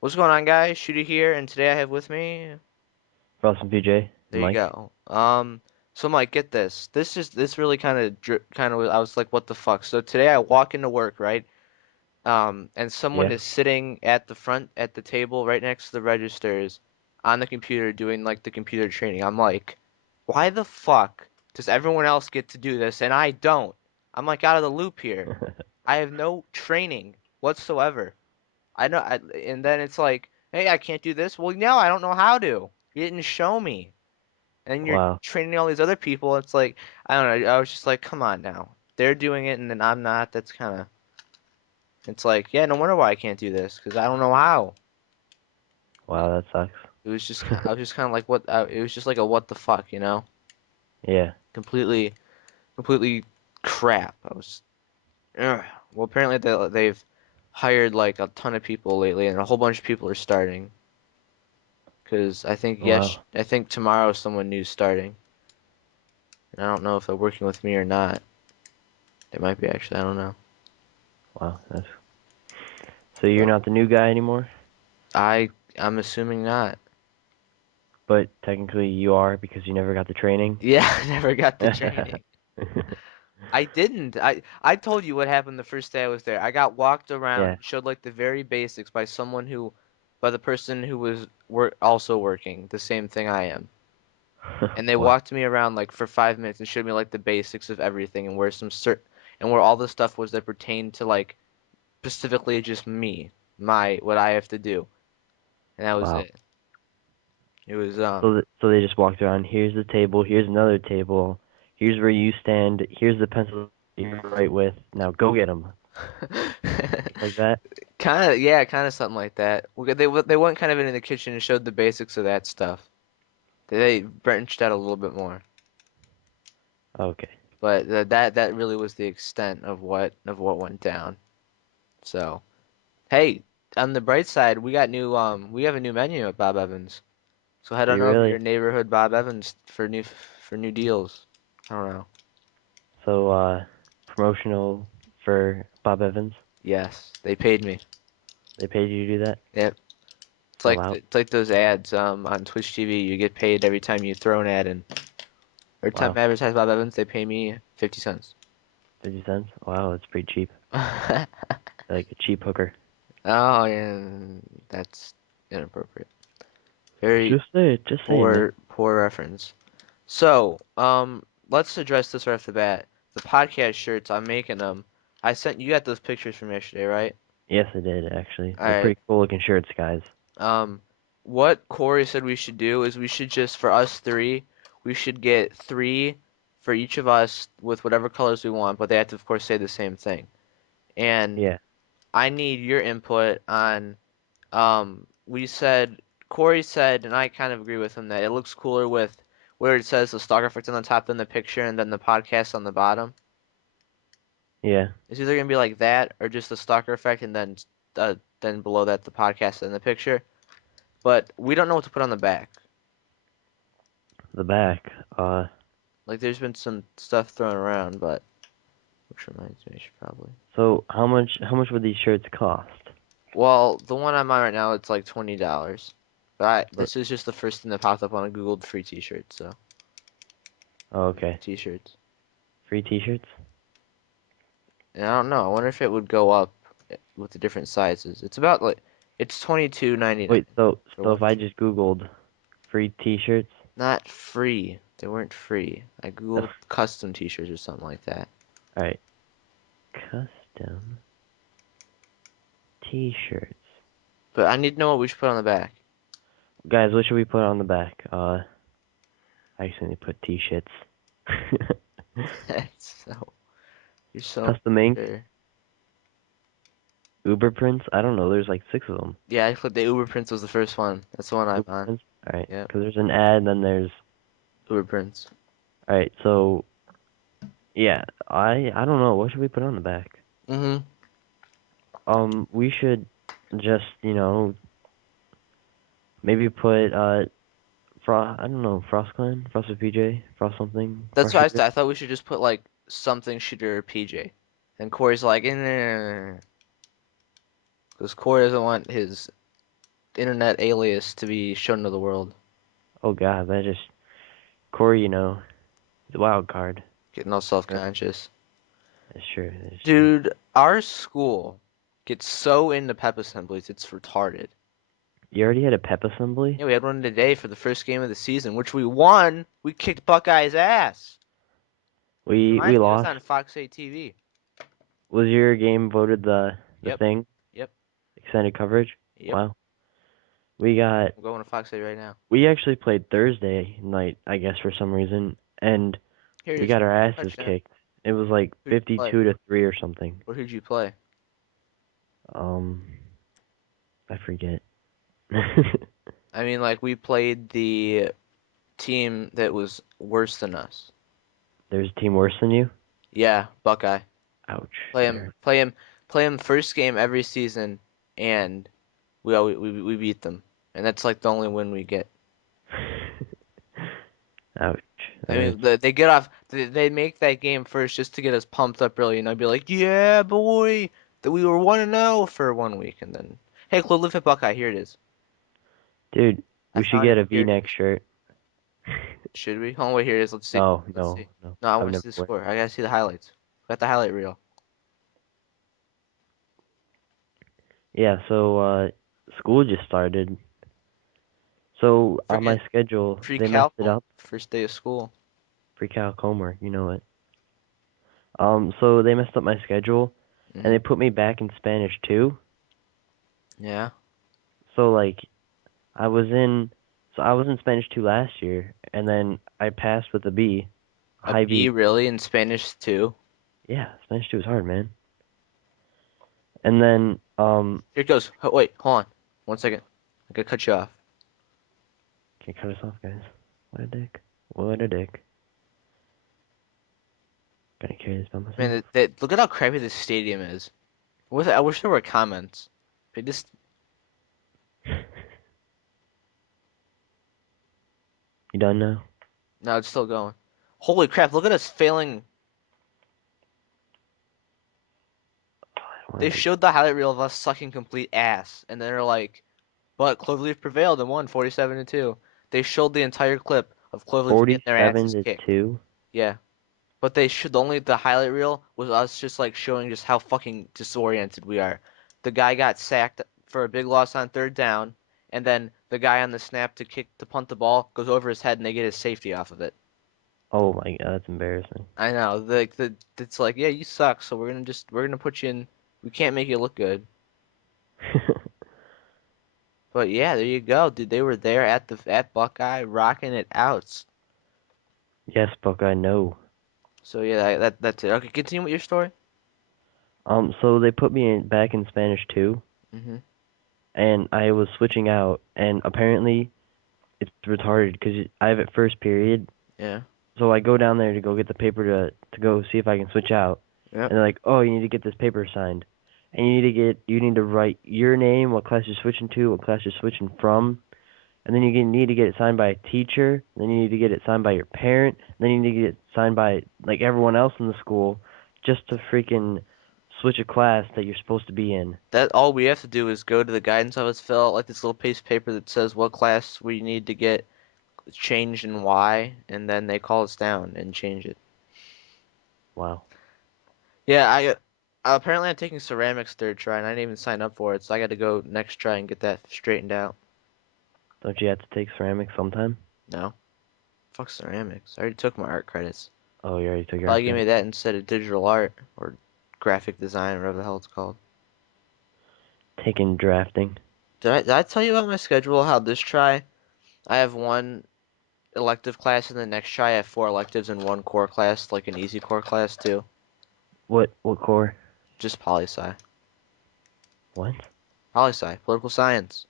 What's going on, guys? Shooty here, and today I have with me. Ross and PJ, There you Mike. go. So Mike, get this. This really kind of I was like, what the fuck? So today I walk into work, right? And someone Yeah. is sitting at the front at the table right next to the registers on the computer doing like the computer training. I'm like, why the fuck does everyone else get to do this and I don't? I'm like out of the loop here. I have no training whatsoever. And then it's like, hey, I can't do this. Well, no, I don't know how to. You didn't show me. And then you're Wow. training all these other people. It's like, I don't know. I was just like, come on now. They're doing it and then I'm not. That's kind of, it's like, yeah, no wonder why I can't do this because I don't know how. Wow, that It was just, sucks. I was just kind of like, what? It was just like a what the fuck, you know? Yeah. Completely, completely crap. I was, ugh. Well, apparently they've hired like a ton of people lately, and a whole bunch of people are starting. Because Wow. I think tomorrow someone new's starting. And I don't know if they're working with me or not. They might be actually, I don't know. Wow. That's so you're But not the new guy anymore, I'm assuming not. but technically you are because you never got the training. Yeah, I never got the training. I didn't. I told you what happened the first day I was there. I got walked Yeah. around, showed like the very basics by someone who, by the person who was also working the same thing I am. And they Wow. walked me around like for 5 minutes and showed me like the basics of everything and where all the stuff was that pertained to like specifically just me, what I have to do, and that was Wow. it. It was So they just walked around. Here's the table. Here's another table. Here's where you stand. Here's the pencil you're right with. Now go get them. Like that. kind of yeah, kind of something like that. They went kind of into the kitchen and showed the basics of that stuff. They branched out a little bit more, Okay. but that really was the extent of what went down. So hey, on the bright side, we have a new menu at Bob Evans. So head Do on you over to your really? neighborhood Bob Evans for new deals. I don't know. So promotional for Bob Evans. Yes, they paid me. They paid you to do that. Yep. Oh wow. It's like those ads on Twitch TV. You get paid every time you throw an ad in. Every time Wow. I advertise Bob Evans, they pay me 50 cents. 50 cents? Wow, that's pretty cheap. Like a cheap hooker. Oh yeah, that's inappropriate. Very Just say it. Just say it, man. poor reference. So, let's address this right off the bat. The podcast shirts, I'm making them. I sent you got those pictures from yesterday, right? Yes, I did, actually. All They're right. pretty cool looking shirts, guys. Um, what Corey said we should do is we should just, for us three, we should get three for each of us with whatever colors we want, but they have to, of course, say the same thing. And Yeah. I need your input on, Corey said, and I kind of agree with him, that it looks cooler with where it says the Stalker effect on the top in the picture and then the podcast on the bottom. Yeah. It's either gonna be like that or just the Stalker effect and then below that the podcast and the picture. But we don't know what to put on the back. The back. Like there's been some stuff thrown around, but which reminds me, I should probably. So how much would these shirts cost? Well, the one I'm on right now, it's like $20. But R- this is just the first thing that popped up on a Googled free T-shirt. So Oh, okay. T-shirts, Free t-shirts? and I don't know. I wonder if it would go up with the different sizes. It's about like it's 22.99 Wait, so for so if one I shirt. just Googled free t-shirts, Not free. They weren't free. I the Googled custom T-shirts or something like that. alright, custom t-shirts. But I need to know what we should put on the back. Guys, what should we put on the back? I accidentally put t-shirts. So you're so Custom ink, sure. Uber prints. I don't know. There's like 6 of them. Yeah, I clicked the Uber Prince was the first one. That's the one I'm Uber on. prints. All right, Yep, because there's an ad, then there's. Uber Prince. All right, so yeah, I don't know. What should we put on the back? Mm-hmm. We should just maybe put I don't know, Frost Clan, Frost with PJ, Frost something, That's Frost what Shooter. I thought we should just put like something shooter or PJ. And Corey's like, because Corey doesn't want his. internet alias to be shown to the world. Oh God, that just Corey, the wild card. Getting all Yep. self-conscious. That's true. That's true. Dude, our school gets so into pep assemblies, it's retarded. You already had a pep assembly? Yeah, we had one today for the first game of the season, which we won. We kicked Buckeyes' ass. We Reminds me, it was lost. on Fox 8 TV. Was your game voted the Yep, thing? yep, Extended coverage? yep. Wow. We got I'm going to Fox 8 right now. we actually played Thursday night, I guess for some reason, and Here it we is. got our asses Touchdown. kicked. It was like Who'd you play? 52 to 3 or something. Or who'd you play? Um, I forget. I mean, like, we played the team that was worse than us. There's a team worse than you? Yeah, Buckeye. Ouch. Play That him, hurt. play him, play him first game every season, and we beat them, and that's like the only win we get. Ouch. That I mean, hurts. they get off, they make that game first just to get us pumped up early, and I'd be like, yeah, boy, that we were 1-0 for 1 week, and then, hey, Club Live at Buckeye, here it is. Dude, I we should found get it. a Here it V-neck is. shirt. Should we? Oh wait, here it is. Let's see. No, Let's see. no, no. No, I I've want to never see the worn. score. I gotta see the highlights. Got the highlight reel. Yeah, so school just started. So on Freaking my schedule, they messed pre-calc it up. first day of school. Pre-calc homework, you know it. So they messed up my schedule, and Hmm. they put me back in Spanish too. Yeah. So like, I was in, I was in Spanish 2 last year, and then I passed with a B, A high B B. really in Spanish too. Yeah, Spanish 2 is hard, man. And then, Here it goes. Wait, hold on. 1 second. I gotta cut you off. can you cut us off, guys? What a dick. What a dick. Gonna carry this by Man, myself. look at how crappy this stadium is. I wish there were comments. They just You done now? no, it's still going. Holy crap! Look at us failing. Oh, I don't They want to do showed the highlight reel of us sucking complete ass, and then they're like, "But Cloverleaf prevailed and won 47-2." They showed the entire clip of Cloverleaf getting their 47 asses to kicked. 2. Yeah, but they should only the highlight reel was us just like showing just how fucking disoriented we are. The guy got sacked for a big loss on third down, and then the guy on the snap to punt the ball goes over his head, and they get his safety off of it. Oh my god, that's embarrassing. I know, it's like, yeah, you suck, so we're gonna put you in. We can't make you look good. But yeah, there you go, dude. They were there at Buckeye, rocking it out. Yes, Buckeye, no. So yeah, that's it. Okay, continue with your story. So they put me back in Spanish too, Mhm. and I was switching out, and apparently it's retarded because I have it first period. Yeah. So I go down there to go get the paper to go see if I can switch out, Yep. and they're like, "Oh, you need to get this paper signed, and you need to write your name, what class you're switching to, what class you're switching from, and then need to get it signed by a teacher, then you need to get it signed by your parent, then you need to get it signed by like everyone else in the school, just to freaking switch a class that you're supposed to be in." That all we have to do is go to the guidance office, fill out like this little piece of paper that says what class we need to get changed and why, and then they call us down and change it. Wow. Yeah, apparently I'm taking ceramics third try, and I didn't even sign up for it, so I got to go next try and get that straightened out. Don't you have to take ceramics sometime? No, fuck ceramics. I already took my art credits. Oh, you already took your art Probably give me credit. that instead of digital art or graphic design, or whatever the hell it's called. Taking drafting. Did I tell you about my schedule? How this try I have one elective class, and the next try I have four electives and one core class, like an easy core class too. What core? Just poli sci. What? Poli sci, political science.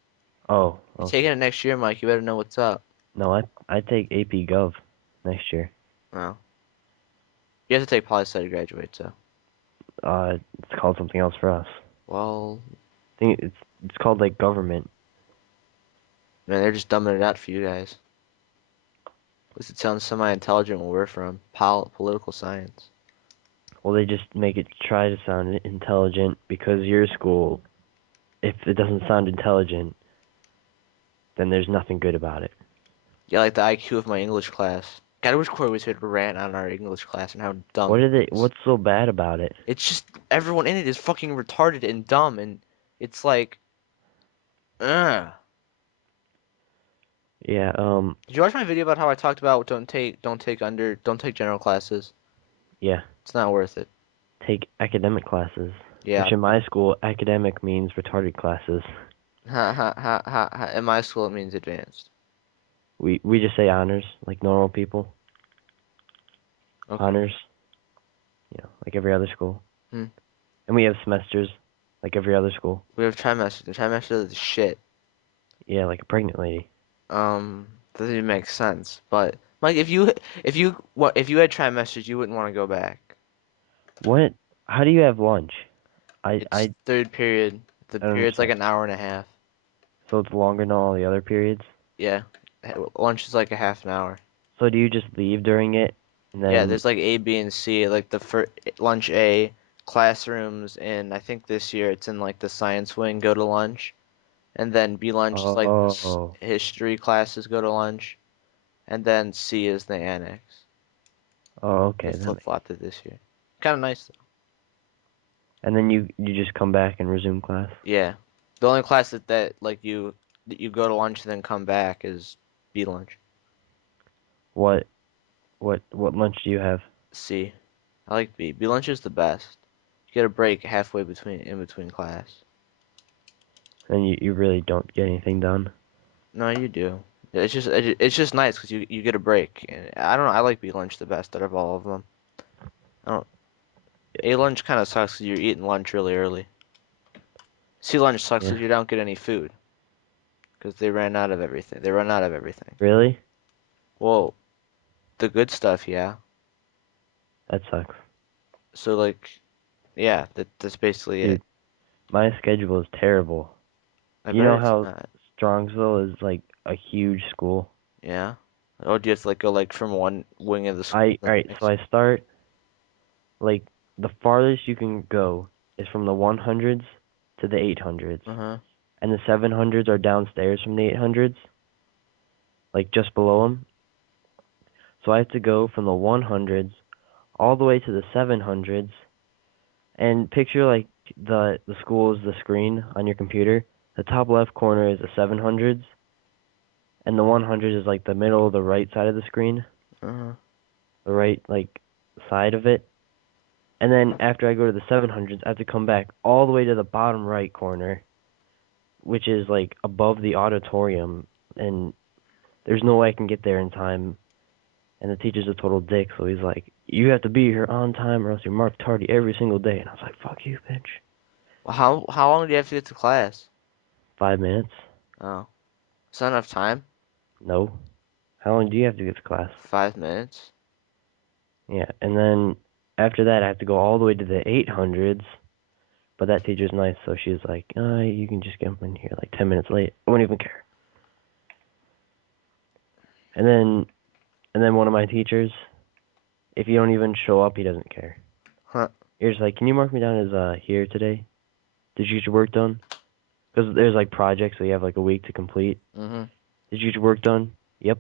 Oh, You're oh. taking it next year, Mike. You better know what's up. No, I take AP Gov next year. No, you have to take poli sci to graduate. So, It's called something else for us. well, I think it's called like government. man, they're just dumbing it out for you guys. At least it sounds semi-intelligent where we're from. Political science. Well, they just make it try to sound intelligent because your school, if it doesn't sound intelligent, then there's nothing good about it. Yeah, like the IQ of my English class. God, I wish Corey was here to rant on our English class and how dumb What it is it? is. What's so bad about it? It's just everyone in it is fucking retarded and dumb, and it's like, ugh. Yeah, Did you watch my video about how I talked about don't take general classes? yeah. It's not worth it. Take academic classes. Yeah. Which in my school, academic means retarded classes. Ha ha ha ha ha. In my school, it means advanced. We just say honors, like normal people. Okay. Honors, like every other school. Hmm. And we have semesters, like every other school. We have trimesters. The trimester is shit. Yeah, like a pregnant lady. Doesn't even make sense. But like, if you had trimesters, you wouldn't want to go back. What? How do you have lunch? I It's I third period. The I don't period's like understand. an hour and a half. So it's longer than all the other periods. Yeah. Lunch is like a half an hour. So do you just leave during it, and Yeah, then there's like A, B, and C. Like the first lunch A, classrooms, and I think this year it's in like the science wing go to lunch, and then B lunch is like the oh history classes go to lunch, and then C is the annex. okay They then. flip-flopped it this year. Kind of nice though. And then you just come back and resume class. Yeah. The only class that like you go to lunch and then come back is B lunch. What what lunch do you have? C. I like B. B lunch is the best. You get a break halfway in between class. And you really don't get anything done. No, you do. It's just nice because you get a break. And I don't know. I like B lunch the best out of all of them. I don't. A lunch kind of sucks because you're eating lunch really early. C lunch sucks Yeah. because you don't get any food because they ran out of everything. They run out of everything. Really? Well, the good stuff, yeah. That sucks. So like, yeah, that's basically it. Dude, my schedule is terrible. I You bet know it's how not. Strongsville is like a huge school? Yeah. Or do you have to like go like from one wing of the school I to the alright, so next? I start like the farthest you can go is from the 100s to the 800s, Uh-huh. and the 700s are downstairs from the 800s, like just below them. So I have to go from the 100s all the way to the 700s, and picture like the school is the screen on your computer. The top left corner is the 700s, and the 100 is like the middle, the right side of the screen, Uh-huh. the right like side of it. And then after I go to the 700s, I have to come back all the way to the bottom right corner, which is like above the auditorium, and there's no way I can get there in time. And the teacher's a total dick, so he's like, "You have to be here on time, or else you're marked tardy every single day." And I was like, "Fuck you, bitch." Well, how long do you have to get to class? 5 minutes? Oh, it's not enough time. No. How long do you have to get to class? 5 minutes. Yeah, and then after that, I have to go all the way to the 800s. But that teacher's nice, so she's like, "You can just get in here like 10 minutes late. I won't even care." And then one of my teachers, if you don't even show up, he doesn't care. Huh. You're just like, "Can you mark me down as here today? Did you get your work done?" Because there's like projects, so you have like a week to complete. Mm-hmm. Did you get your work done? Yep.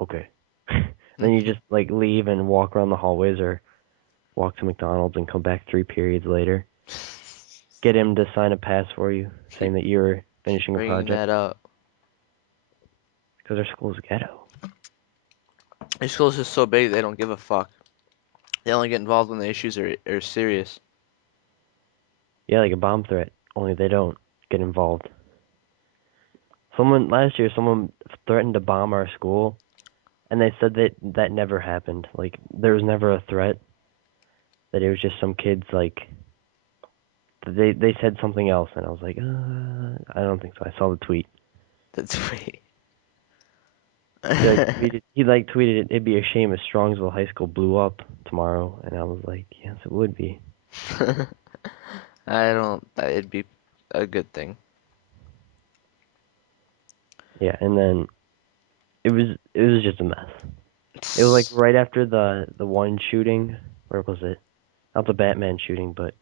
Okay. Then you just like leave and walk around the hallways or walk to McDonald's and come back 3 periods later. Get him to sign a pass for you, saying Keep that you were keep finishing a bringing project. that up. Because our school is ghetto. Your school's just so big they don't give a fuck. They only get involved when the issues are serious. Yeah, like a bomb threat. Only they don't get involved. Last year, someone threatened to bomb our school, and they said that that never happened. Like there was never a threat. That it was just some kids like they said something else, and I was like, I don't think so. I saw the tweet. That's sweet. He like tweeted it'd be a shame if Strongsville High School blew up tomorrow, and I was like, yes, it would be. I don't. It'd be a good thing. Yeah, and then it was just a mess. It was like right after the one shooting. Where was it? Not the Batman shooting, but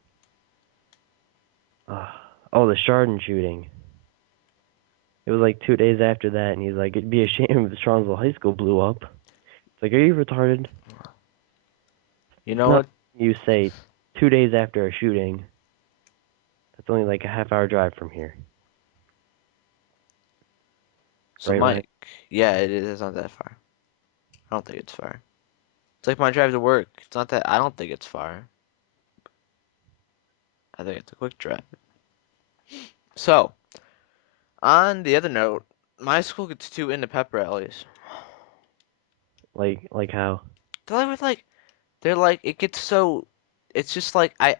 uh, oh, the Chardon shooting. it was like 2 days after that, and he's like, it'd be a shame if Charlottesville High School blew up. It's like, are you retarded? You It's know not what? you say 2 days after a shooting. That's only like a half-hour drive from here, So right, Ryan? Mike, yeah, it is. It's not that far. I don't think it's far. It's like my drive to work. It's not that. I don't think it's far. I think it's a quick drive. So, on the other note, my school gets two into pep rallies. Like how? They're like it gets so. It's just like I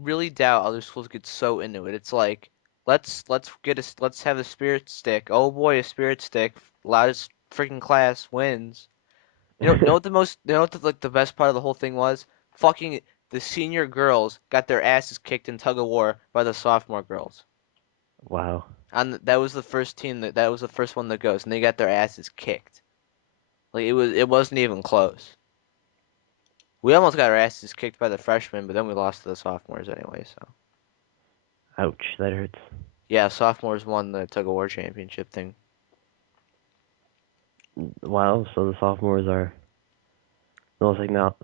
really doubt other schools get so into it. It's like let's have a spirit stick. Oh boy, a spirit stick. Loudest freaking class wins. You know what the most you know what like the best part of the whole thing was? Fucking the senior girls got their asses kicked in tug of war by the sophomore girls. Wow. And that was the first team that was the first one that goes, and they got their asses kicked. Like it wasn't even close. We almost got our asses kicked by the freshmen, but then we lost to the sophomores anyway. So Ouch, that hurts. yeah, sophomores won the tug of war championship thing. Wow, so the sophomores are the most like now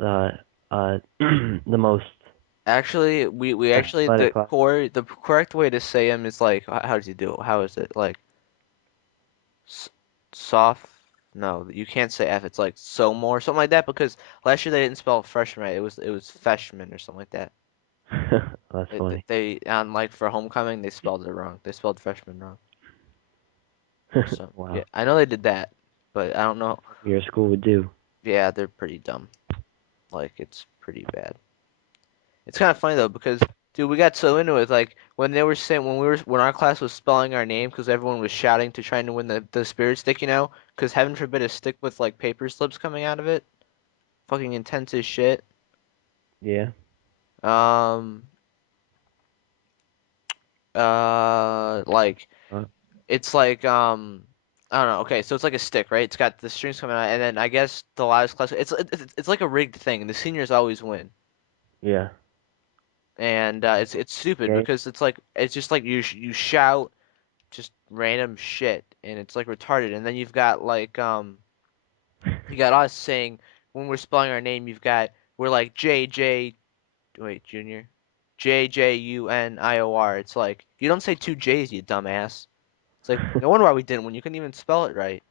the most Actually, we actually athletic class. the correct way to say them is like how does he do it? How is it like s- soft? No, you can't say F. It's like sophomore, something like that. Because last year they didn't spell freshman right. It was freshman or something like that. That's funny. They on like for homecoming they spelled it wrong. They spelled freshman wrong. So yeah, Wow. I know they did that, but I don't know. Your school would do. Yeah, they're pretty dumb. Like it's pretty bad. It's kind of funny though because dude, we got so into it. Like when they were saying when our class was spelling our name because everyone was shouting to trying to win the spirit stick, you know, because heaven forbid a stick with like paper slips coming out of it. Fucking intense as shit. Yeah. Um, like Uh, it's like I don't know. Okay, so it's like a stick, right? It's got the strings coming out, and then I guess the loudest class. It's like a rigged thing. The seniors always win, yeah. and it's stupid Okay. because it's just like you shout just random shit, and it's like retarded. And then you've got like you got us saying when we're spelling our name, we're like J wait Junior JJUNIOR. It's like you don't say two J's, you dumbass. It's like no wonder why we didn't when you couldn't even spell it right.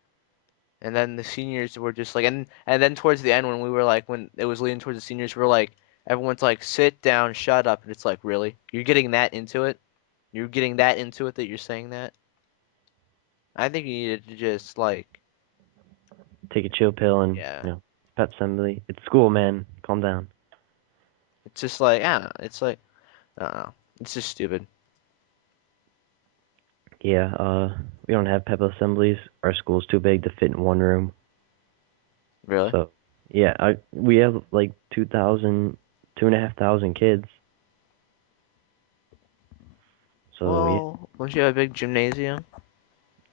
And then the seniors were just like, and then towards the end when we were like, when it was leading towards the seniors, we're like, everyone's like, sit down, shut up, and it's like, really? You're getting that into it? You're getting that into it that you're saying that? I think you needed to just like, Take a chill pill and yeah, pep assembly. It's school, man. Calm down. it's just like, I don't know, it's like, I don't know, it's just stupid. Yeah. We don't have pep assemblies. Our school's too big to fit in one room. Really? So yeah, we have like 2,500 kids. So yeah, Well, don't you have a big gymnasium?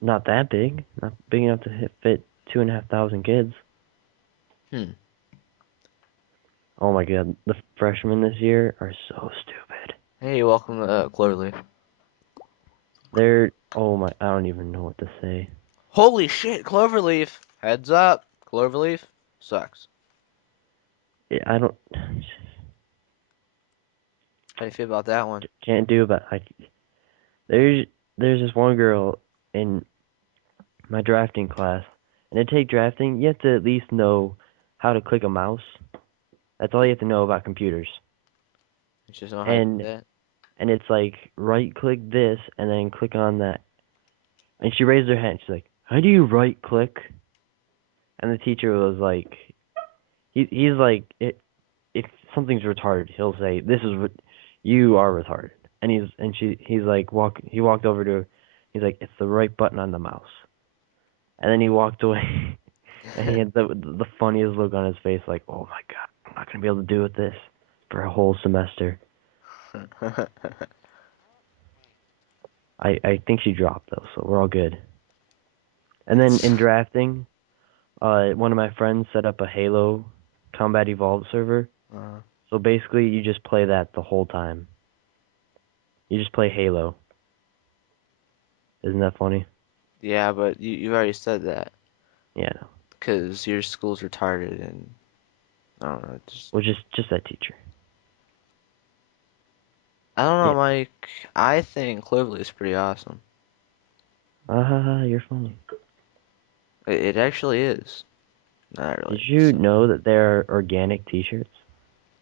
not that big. Not big enough to fit 2,500 kids. Hmm. Oh my god, the freshmen this year are so stupid. Hey, welcome to Cloverleaf. They're oh my, I don't even know what to say. Holy shit, Cloverleaf! Heads up, Cloverleaf sucks. I don't How do you feel about that one? can't do about. There's there's this one girl in my drafting class, and to take drafting, you have to at least know how to click a mouse. That's all you have to know about computers. You just know how to do And that? it's like right click this and then click on that. And she raised her hand. She's like, "How do you right click?" And the teacher was like, he's like, if something's retarded, he'll say, "This is you are retarded." And he's like he walked over to her. He's like, "It's the right button on the mouse." And then he walked away, and he had the funniest look on his face, like, "Oh my god, I'm not gonna be able to do with this for a whole semester." I think she dropped though, so we're all good. And then in drafting, one of my friends set up a Halo Combat Evolved server. uh, So basically, you just play that the whole time. You just play Halo. Isn't that funny? Yeah, but you already said that Yeah, no. because your school's retarded and I don't know. Just Well, just that teacher. I don't know, Yeah. Mike. I think Cloverleaf is pretty awesome. You're funny. It actually is. Not Did really. you know that there are organic T-shirts?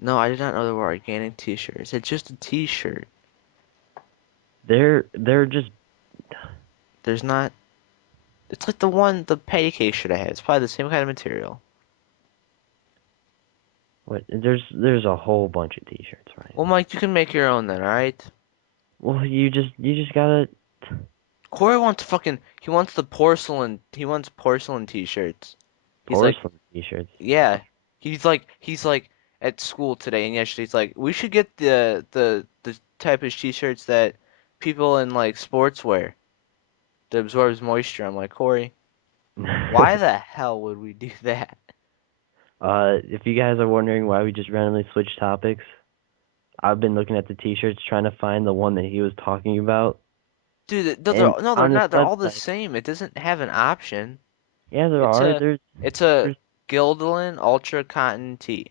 No, I did not know there were organic T-shirts. It's just a T-shirt. They're just There's not. It's like the one the patty should have had. It's probably the same kind of material. what? There's a whole bunch of T-shirts, right? Well, Mike, you can make your own then, all right? Well, you just gotta Corey wants fucking. He wants the porcelain. He wants porcelain T-shirts. He's like, porcelain T-shirts. yeah. He's like at school today, and yesterday he's like, we should get the type of T-shirts that people in like sports wear that absorbs moisture. I'm like, Corey, why the hell would we do that? If you guys are wondering why we just randomly switched topics, I've been looking at the T-shirts trying to find the one that he was talking about, Dude, and no, they're on this not. They're all the website, same. It doesn't have an option. yeah, there It's are. a There's it's a there's Gildan Ultra Cotton Tee.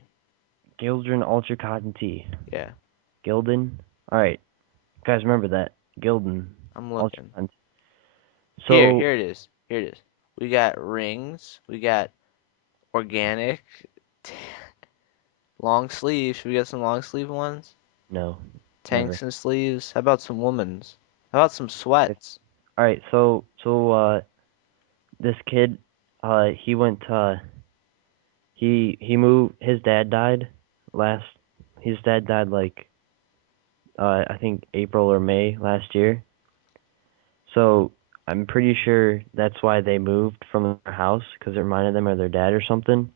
Gildren Ultra Cotton Tee. Yeah, Gildan. All right, guys, remember that Gildan I'm Ultra looking. Cotton. Here, So here it is. Here it is. We got rings. We got organic t- long sleeves. We got some long sleeve ones. no, Tanks never. and sleeves. How about some women's? How about some sweats? All right, so this kid, he went he moved. His dad died last. His dad died like I think April or May last year. So I'm pretty sure that's why they moved from their house because it reminded them of their dad or something.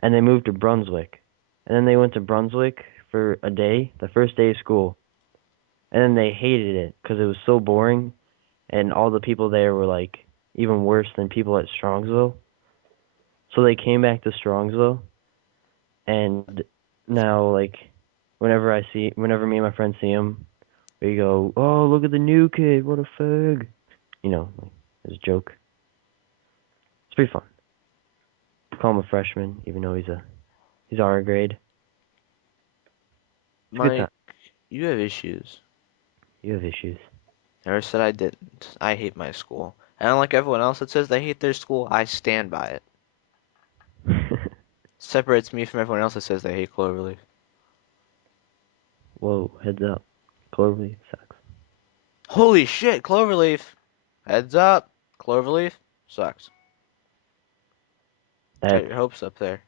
And they moved to Brunswick. And then they went to Brunswick for a day, the first day of school. And then they hated it because it was so boring, and all the people there were like even worse than people at Strongsville. So they came back to Strongsville, and now like whenever me and my friends see him, we go, "Oh, look at the new kid! What a fag!" You know, like, as a joke. It's pretty fun. Call him a freshman, even though he's our grade. It's a good time. Mike, you have issues. You have issues. Never said I didn't. I hate my school. And unlike everyone else that says they hate their school, I stand by it. Separates me from everyone else that says they hate Cloverleaf. Whoa, heads up. Cloverleaf sucks. Holy shit, Cloverleaf! Heads up, Cloverleaf sucks. Got That's your hopes up there.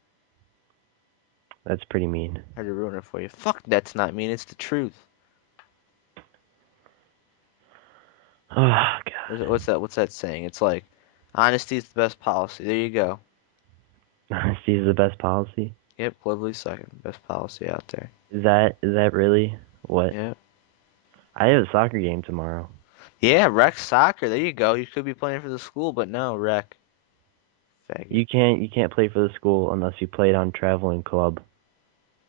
that's pretty mean. Had to ruin it for you. Fuck, that's not mean. It's the truth. Oh God. What's that? What's that saying? It's like, honesty is the best policy. There you go. Honesty is the best policy. Yep, Cloverleaf sucking. Best policy out there. Is that really what? Yep. I have a soccer game tomorrow. Yeah, rec soccer. There you go. You could be playing for the school, but no, rec. Faggot. You can't play for the school unless you played on traveling club.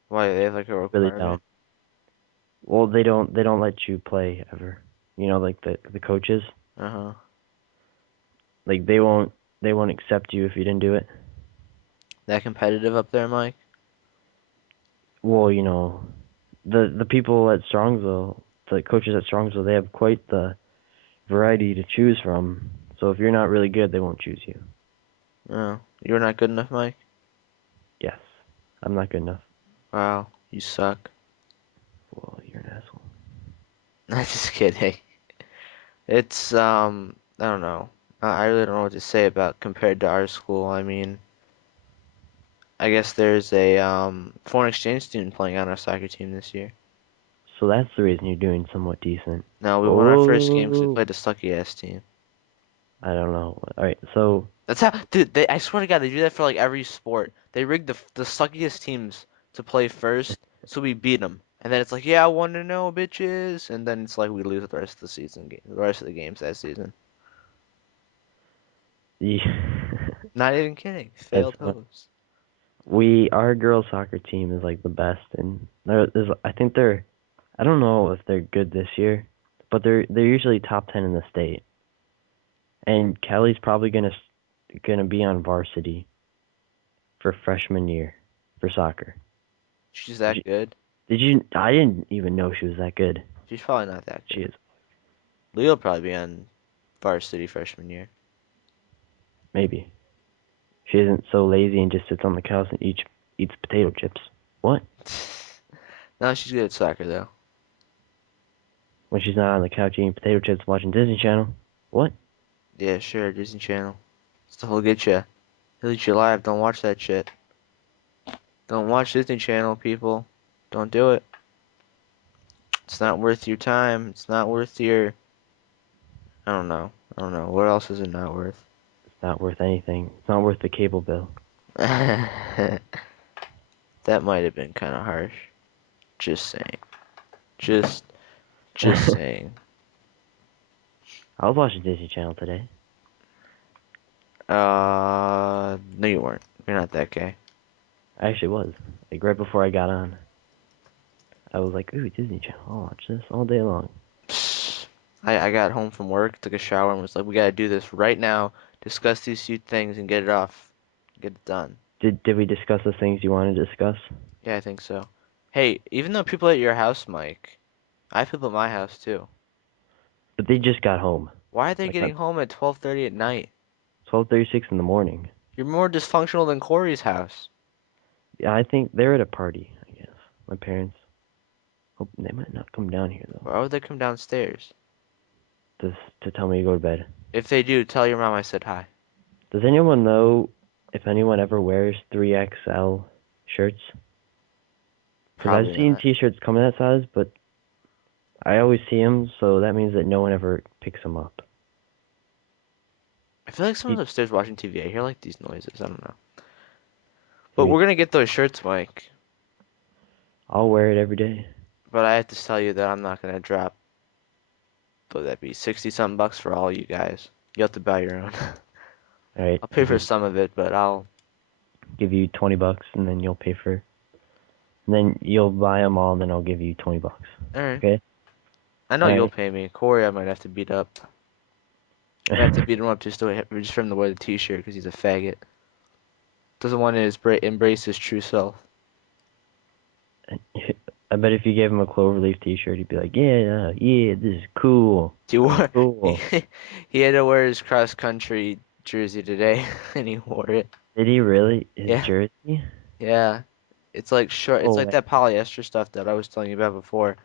Why, they have like a Really dumb. requirement? Well, they don't let you play ever. You know, like the coaches, Uh-huh. like they won't accept you if you didn't do it. That competitive up there, Mike? Well, the people at Strongsville, the coaches at Strongsville, they have quite the variety to choose from. So if you're not really good, they won't choose you. No. You're not good enough, Mike? Yes, I'm not good enough. Wow, you suck. Well, you're an asshole. I'm just kidding. It's, I don't know. I really don't know what to say about compared to our school. I mean, I guess there's a, foreign exchange student playing on our soccer team this year. So that's the reason you're doing somewhat decent. No, we won our first game because we Oh, played a sucky ass team. I don't know. All right, so That's how, dude. I swear to God, they do that for like every sport. They rig the suckiest teams to play first, so we beat them, and then it's like, yeah, I want to know, bitches, and then it's like we lose the rest of the season, the rest of the games that season. the Not even kidding. that's Failed fun. host. Our girls soccer team is like the best, and I think I don't know if they're good this year, but they're usually top 10 in the state. And Kelly's probably gonna be on varsity for freshman year for soccer. She's Did that you, good. did you? I didn't even know she was that good. She's probably not that She good. is Leo'll probably be on varsity freshman year. maybe. She isn't so lazy and just sits on the couch and eats potato chips. What? No, she's good at soccer though. When she's not on the couch eating potato chips watching Disney Channel? What? Yeah, sure, Disney Channel. Stuff will get you. He'll eat you alive. Don't watch that shit. Don't watch Disney Channel, people. Don't do it. It's not worth your time. It's not worth your. I don't know. I don't know. What else is it not worth? It's not worth anything. It's not worth the cable bill. That might have been kind of harsh. Just saying. Just, just I saying. was watching Disney Channel today. No, you weren't. You're not that gay. I actually was. Like right before I got on. I was like, ooh, Disney Channel. I'll watch this all day long. I got home from work, took a shower, and was like, we gotta do this right now. Discuss these few things and get it off. Get it done. Did we discuss the things you wanted to discuss? Yeah, I think so. Hey, even though people at your house, Mike, I have people at my house too. But they just got home. Why are they Like getting at home at 12:30 at night? 12:36 in the morning. You're more dysfunctional than Corey's house. Yeah, I think they're at a party, I guess. My parents. Hope they might not come down here though. Why would they come downstairs? To tell me to go to bed. If they do, tell your mom I said hi. Does anyone know if anyone ever wears 3XL shirts? Because I've Probably seen not. T-shirts come in that size, but I always see them, so that means that no one ever picks them up. I feel like You, someone's upstairs watching TV. I hear like these noises. I don't know. But maybe we're gonna get those shirts, Mike. I'll wear it every day. But I have to tell you that I'm not gonna drop. Would that be 60 something bucks for all you guys? You have to buy your own. All right, I'll pay for some of it, but I'll. give you $20, and then you'll pay for. And then you'll buy them all, and then I'll give you $20. All right. Okay. I know All you'll right. pay me. Corey, I might have to beat up. I have to beat him up just for him to wear the T-shirt because he's a faggot. Doesn't want to embrace his true self. I bet if you gave him a Cloverleaf T-shirt, he'd be like, "Yeah, yeah, this is cool. He This is wore he, cool." he had to wear his cross country jersey today, and he wore it. Did he really? His Yeah, jersey? yeah. It's like short. No It's like way. that polyester stuff that I was telling you about before,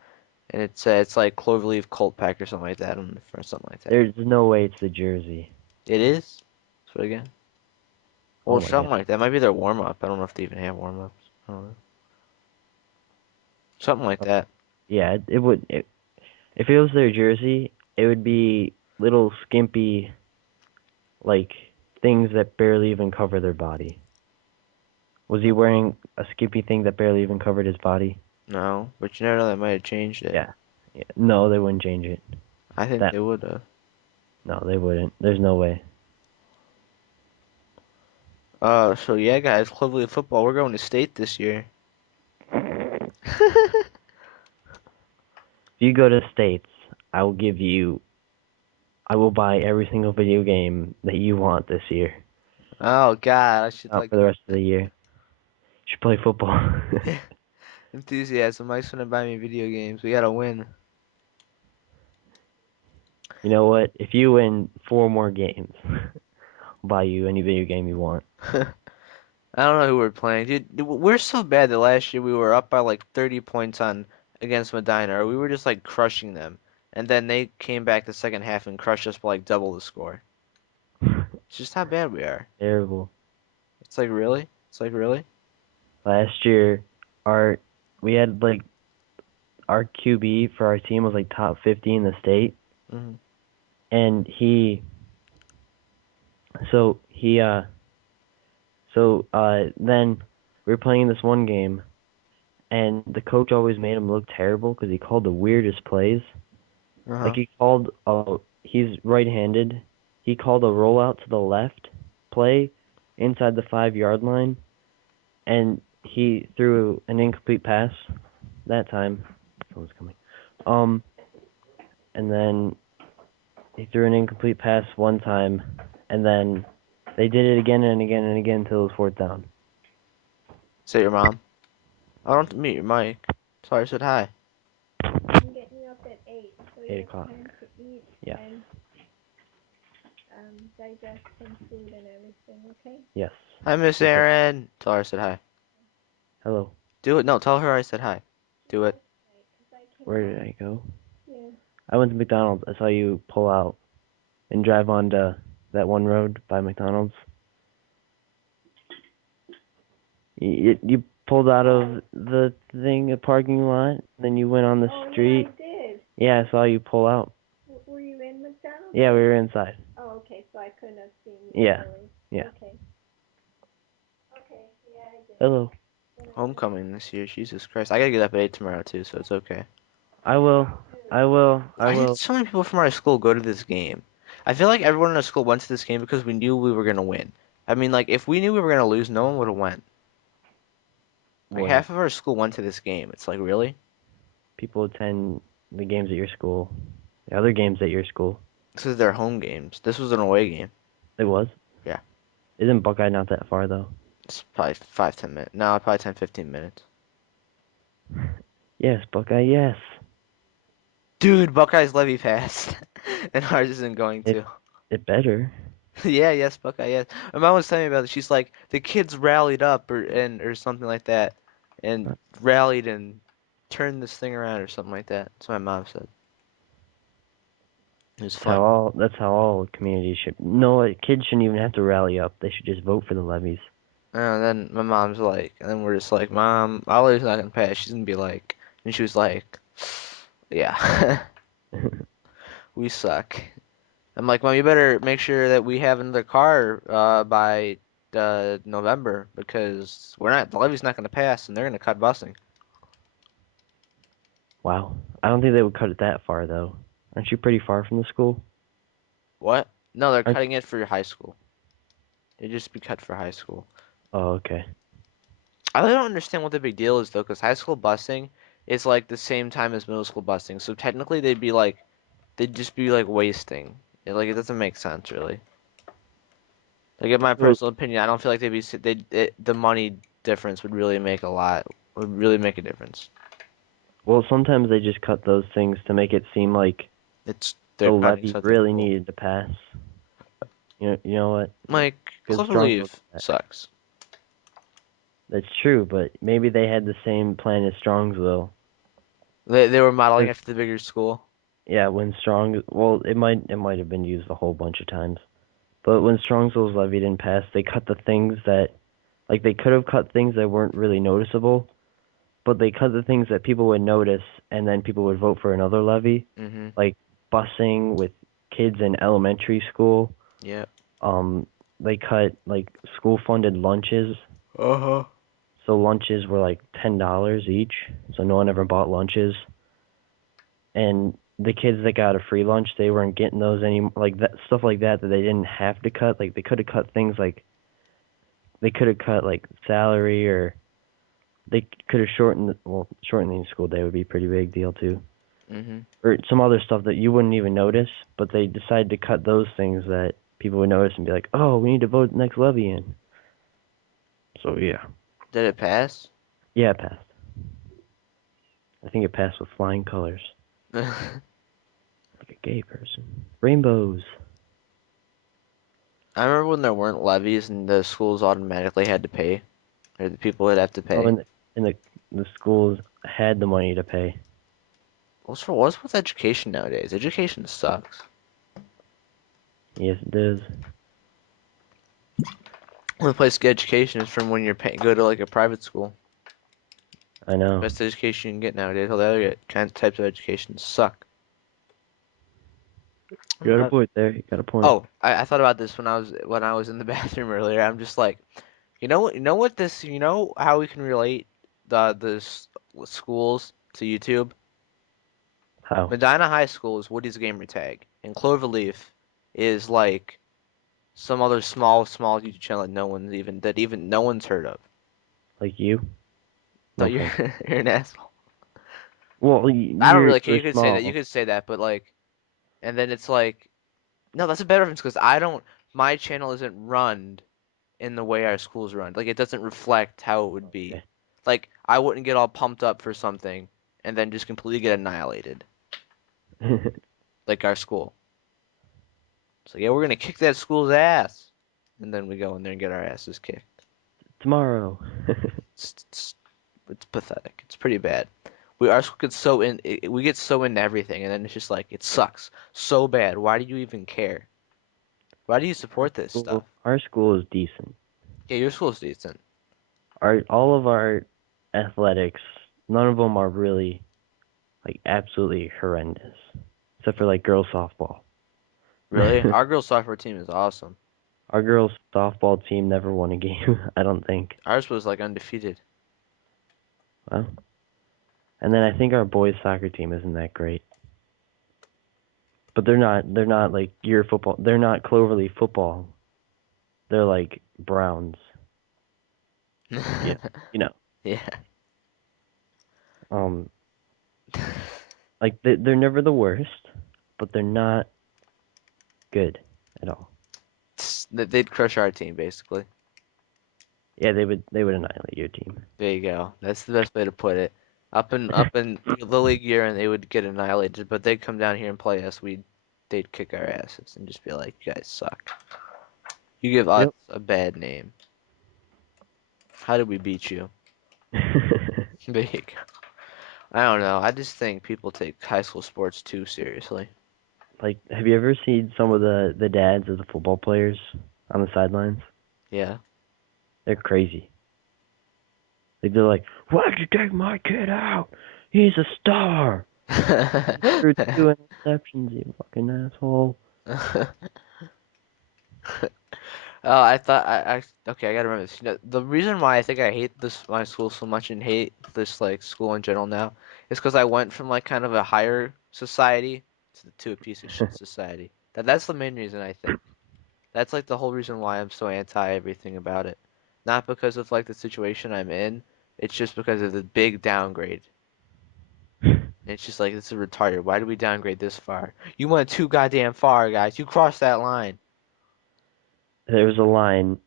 and it's like Cloverleaf Colt Pack or something like that, or something like that. There's no way it's the jersey. It is. So again, Oh well, my god. something like that. Might be their warm up. I don't know if they even have warm ups. I don't know. Something like that. Yeah, it would. If it was their jersey, it would be little skimpy, like things that barely even cover their body. Was he wearing a skimpy thing that barely even covered his body? No, but you never know. They might have changed it. Yeah. Yeah. No, they wouldn't change it. I think That they would have. no, they wouldn't. There's no way. So yeah, guys, Cleveland football. We're going to state this year. If you go to states, I will give you. I will buy every single video game that you want this year. Oh God, I should Not like for the rest of the year. You should play football. enthusiasm. Mike's gonna buy me video games. We gotta win. You know what? If you win 4 more games, I'll buy you any video game you want. I don't know who we're playing, dude. We're so bad that last year we were up by like 30 points on against Medina, or we were just like crushing them, and then they came back the second half and crushed us by like double the score. It's just how bad we are. Terrible. It's like really? It's like really? Last year, our we had like our QB for our team was like top 50 in the state, Hmm. and so he then we were playing this one game, and the coach always made him look terrible because he called the weirdest plays. Like Uh-huh. he's right-handed. He called a rollout to the left play inside the 5 yard line, and he threw an incomplete pass that time. Someone's coming. Um, and then he threw an incomplete pass one time, and then they did it again and again and again until it was fourth down. Say your mom. I don't meet your mic. Sorry, I said hi. I'm getting you up at 8, so you 8 have o'clock. time to eat Yeah. and digest some food and everything, okay? Yes. Hi, Miss Okay. Aaron. Tell her I said hi. Hello. Do it. No, tell her I said hi. She Do it. said hi, 'cause I came Where did home. I go? Yeah. I went to McDonald's. I saw you pull out and drive onto that one road by McDonald's. You pulled out of the thing, a parking lot, then you went on the Oh, yeah, I street. did. Yeah, I saw you pull out. Were you in McDonald's? Yeah, we were inside. Oh, okay, so I couldn't have seen you Yeah. clearly. Yeah. Okay. Okay, yeah, I did. Hello. Then I couldn't. Homecoming this year. Jesus Christ. I gotta get up at 8 tomorrow, too, so it's okay. I will. I will. I Why did will. so many people from our school go to this game? I feel like everyone in our school went to this game because we knew we were gonna win. I mean, like, if we knew we were gonna lose, no one would have went. Like, Wait. half of our school went to this game. It's like, really? People attend the games at your school. The other games at your school. This is their home games. This was an away game. It was. Yeah. Isn't Buckeye not that far though? It's probably 5, 10 minutes. No, probably 10, 15 minutes. Yes, Buckeye. Yes. Dude, Buckeyes levy passed. And ours isn't going It to. it better. Yeah, yes, Buckeye, yes. My mom was telling me about it. She's like, the kids rallied up or something like that, and rallied and turned this thing around or something like that. That's what my mom said. It was fun. That's how all communities should. No, kids shouldn't even have to rally up. They should just vote for the levies. And then my mom's like, and then we're just like, Mom, Ollie's not gonna pass. She's gonna be like, and she was like, yeah, we suck. I'm like, Mom, you better make sure that we have another car by November because the levy's not gonna pass and they're gonna cut busing. Wow. I don't think they would cut it that far though. Aren't you pretty far from the school? What? No, they're Aren't cutting it for high school. They just be cut for high school. Oh, okay. I really don't understand what the big deal is though, because high school busing is like the same time as middle school busing. So technically they'd just be like wasting. It doesn't make sense really. Like in my Well, personal opinion, I don't feel like the money difference would really make a difference. well, sometimes they just cut those things to make it seem like They're the cutting levy something really cool. needed to pass. You know what? Like Because Strongsville did Cloverleaf that. sucks. That's true, but maybe they had the same plan as Strongsville. They were modeling 'Cause, after the bigger school. yeah, when well, it might have been used a whole bunch of times. But when Strongsville's levy didn't pass, they cut the things that, like, they could have cut things that weren't really noticeable, but they cut the things that people would notice, and then people would vote for another levy, Mm-hmm. like busing with kids in elementary school. Yeah. Um, they cut like school-funded lunches, Uh-huh. so lunches were like $10 each, so no one ever bought lunches. And the kids that got a free lunch, they weren't getting those anymore. Like that stuff like that they didn't have to cut. Like they could have cut things like they could have cut like salary, or they could have shortening the school day would be a pretty big deal too, Mm-hmm. or some other stuff that you wouldn't even notice. But they decided to cut those things that people would notice and be like, oh, we need to vote next levy in. So yeah, Did it pass? yeah, it passed. I think it passed with flying colors, like a gay person. Rainbows. I remember when there weren't levies and the schools automatically had to pay, or the people would have to Oh, pay. and the schools had the money to pay. What's with education nowadays? Education sucks. Yes, it does. The only place to get education is from when go to like a private school. I know. Best education you can get nowadays. All the other kinds types of education suck. You got a point there. You got a point. Oh, I thought about this when I was in the bathroom earlier. I'm just like, you know how we can relate schools to YouTube? How? Medina High School is Woody's gamer tag, and Cloverleaf is like some other small YouTube channel that even no one's heard of. Like you? No, No you're offense. you're an asshole. Well, I don't really care. you're You could say that. You small. could say that, but like, and then it's like No, that's a better reference because I don't. My channel isn't run in the way our schools run. Like it doesn't reflect how it would be. Okay. Like I wouldn't get all pumped up for something and then just completely get annihilated. Like our school. It's like, yeah, we're gonna kick that school's ass, and then we go in there and get our asses kicked. Tomorrow. It's, it's, it's pathetic. It's pretty bad. Our school gets so we get so into everything, and then it's just like it sucks so bad. Why do you even care? Why do you support this stuff? Our school is decent. Yeah, your school's decent. Our all of our athletics, none of them are really like absolutely horrendous, except for like girls softball. Really? Our girls' softball team is awesome. Our girls softball team never won a game, I don't think. Ours was like undefeated. Well, and then I think our boys soccer team isn't that great. But they're not like your football. They're not Cloverleaf football. They're like Browns. Yeah, you know. Yeah. Um, like they're never the worst, but they're not good at all. They'd crush our team basically. Yeah, they would annihilate your team. There you go. That's the best way to put it. Up in the league year, and they would get annihilated, but they'd come down here and play us. They'd kick our asses and just be like, "You guys suck. You give us Yep. a bad name. How did we beat you?" There you go. I don't know. I just think people take high school sports too seriously. Like, have you ever seen some of the dads of the football players on the sidelines? Yeah. They're crazy. Like they're like, "Why'd you take my kid out? He's a star. Threw two interceptions, you fucking asshole." Oh, I thought okay, I gotta remember this. You know, the reason why I think I hate this my school so much and hate this like school in general now is because I went from like kind of a higher society to a piece of shit society. That's the main reason I think. That's like the whole reason why I'm so anti everything about it. Not because of like the situation I'm in, it's just because of the big downgrade. It's just like this is retarded. Why did we downgrade this far? You went too goddamn far, guys. You crossed that line. There was a line,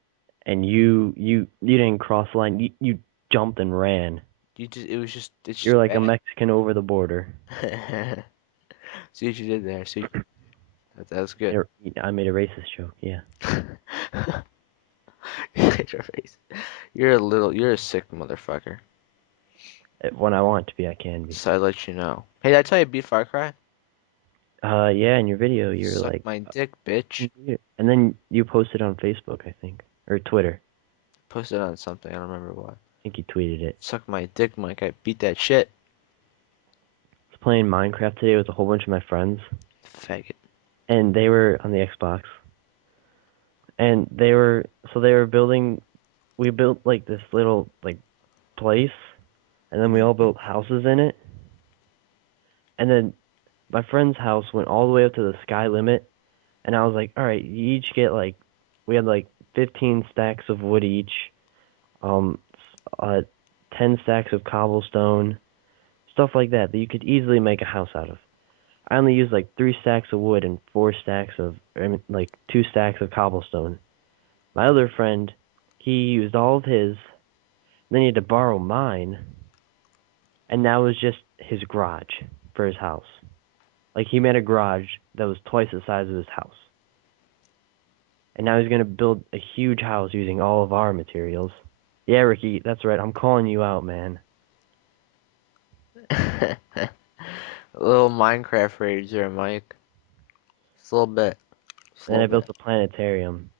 and you didn't cross the line. You jumped and ran. You just it was just it's You're just like a bad. Mexican over the border. See what you did there. See, that was good. I made a racist joke. Yeah. You're a sick motherfucker. When I want to be, I can be. So I let you know. Hey, did I tell you I beat Far Cry? Yeah. In your video, you're Suck like, my dick, bitch. and then you posted on Facebook, I think, or Twitter. Posted on something. I don't remember what. I think you tweeted it. Suck my dick, Mike. I beat that shit. I was playing Minecraft today with a whole bunch of my friends, Faggot. and they were on the Xbox, and they were building. We built like this little like place, and then we all built houses in it. And then my friend's house went all the way up to the sky limit, and I was like, all right, you each get like, we had like 15 stacks of wood each, um, 10 stacks of cobblestone, stuff like that you could easily make a house out of. I only used like 3 stacks of wood and 4 stacks of, I mean, like 2 stacks of cobblestone. My other friend, he used all of his, then he had to borrow mine, and that was just his garage for his house. Like he made a garage that was twice the size of his house. And now he's gonna build a huge house using all of our materials. Yeah, Ricky, that's right. I'm calling you out, man. A little Minecraft rage there, Mike. Just a little bit. Just a Then I little built bit. a planetarium,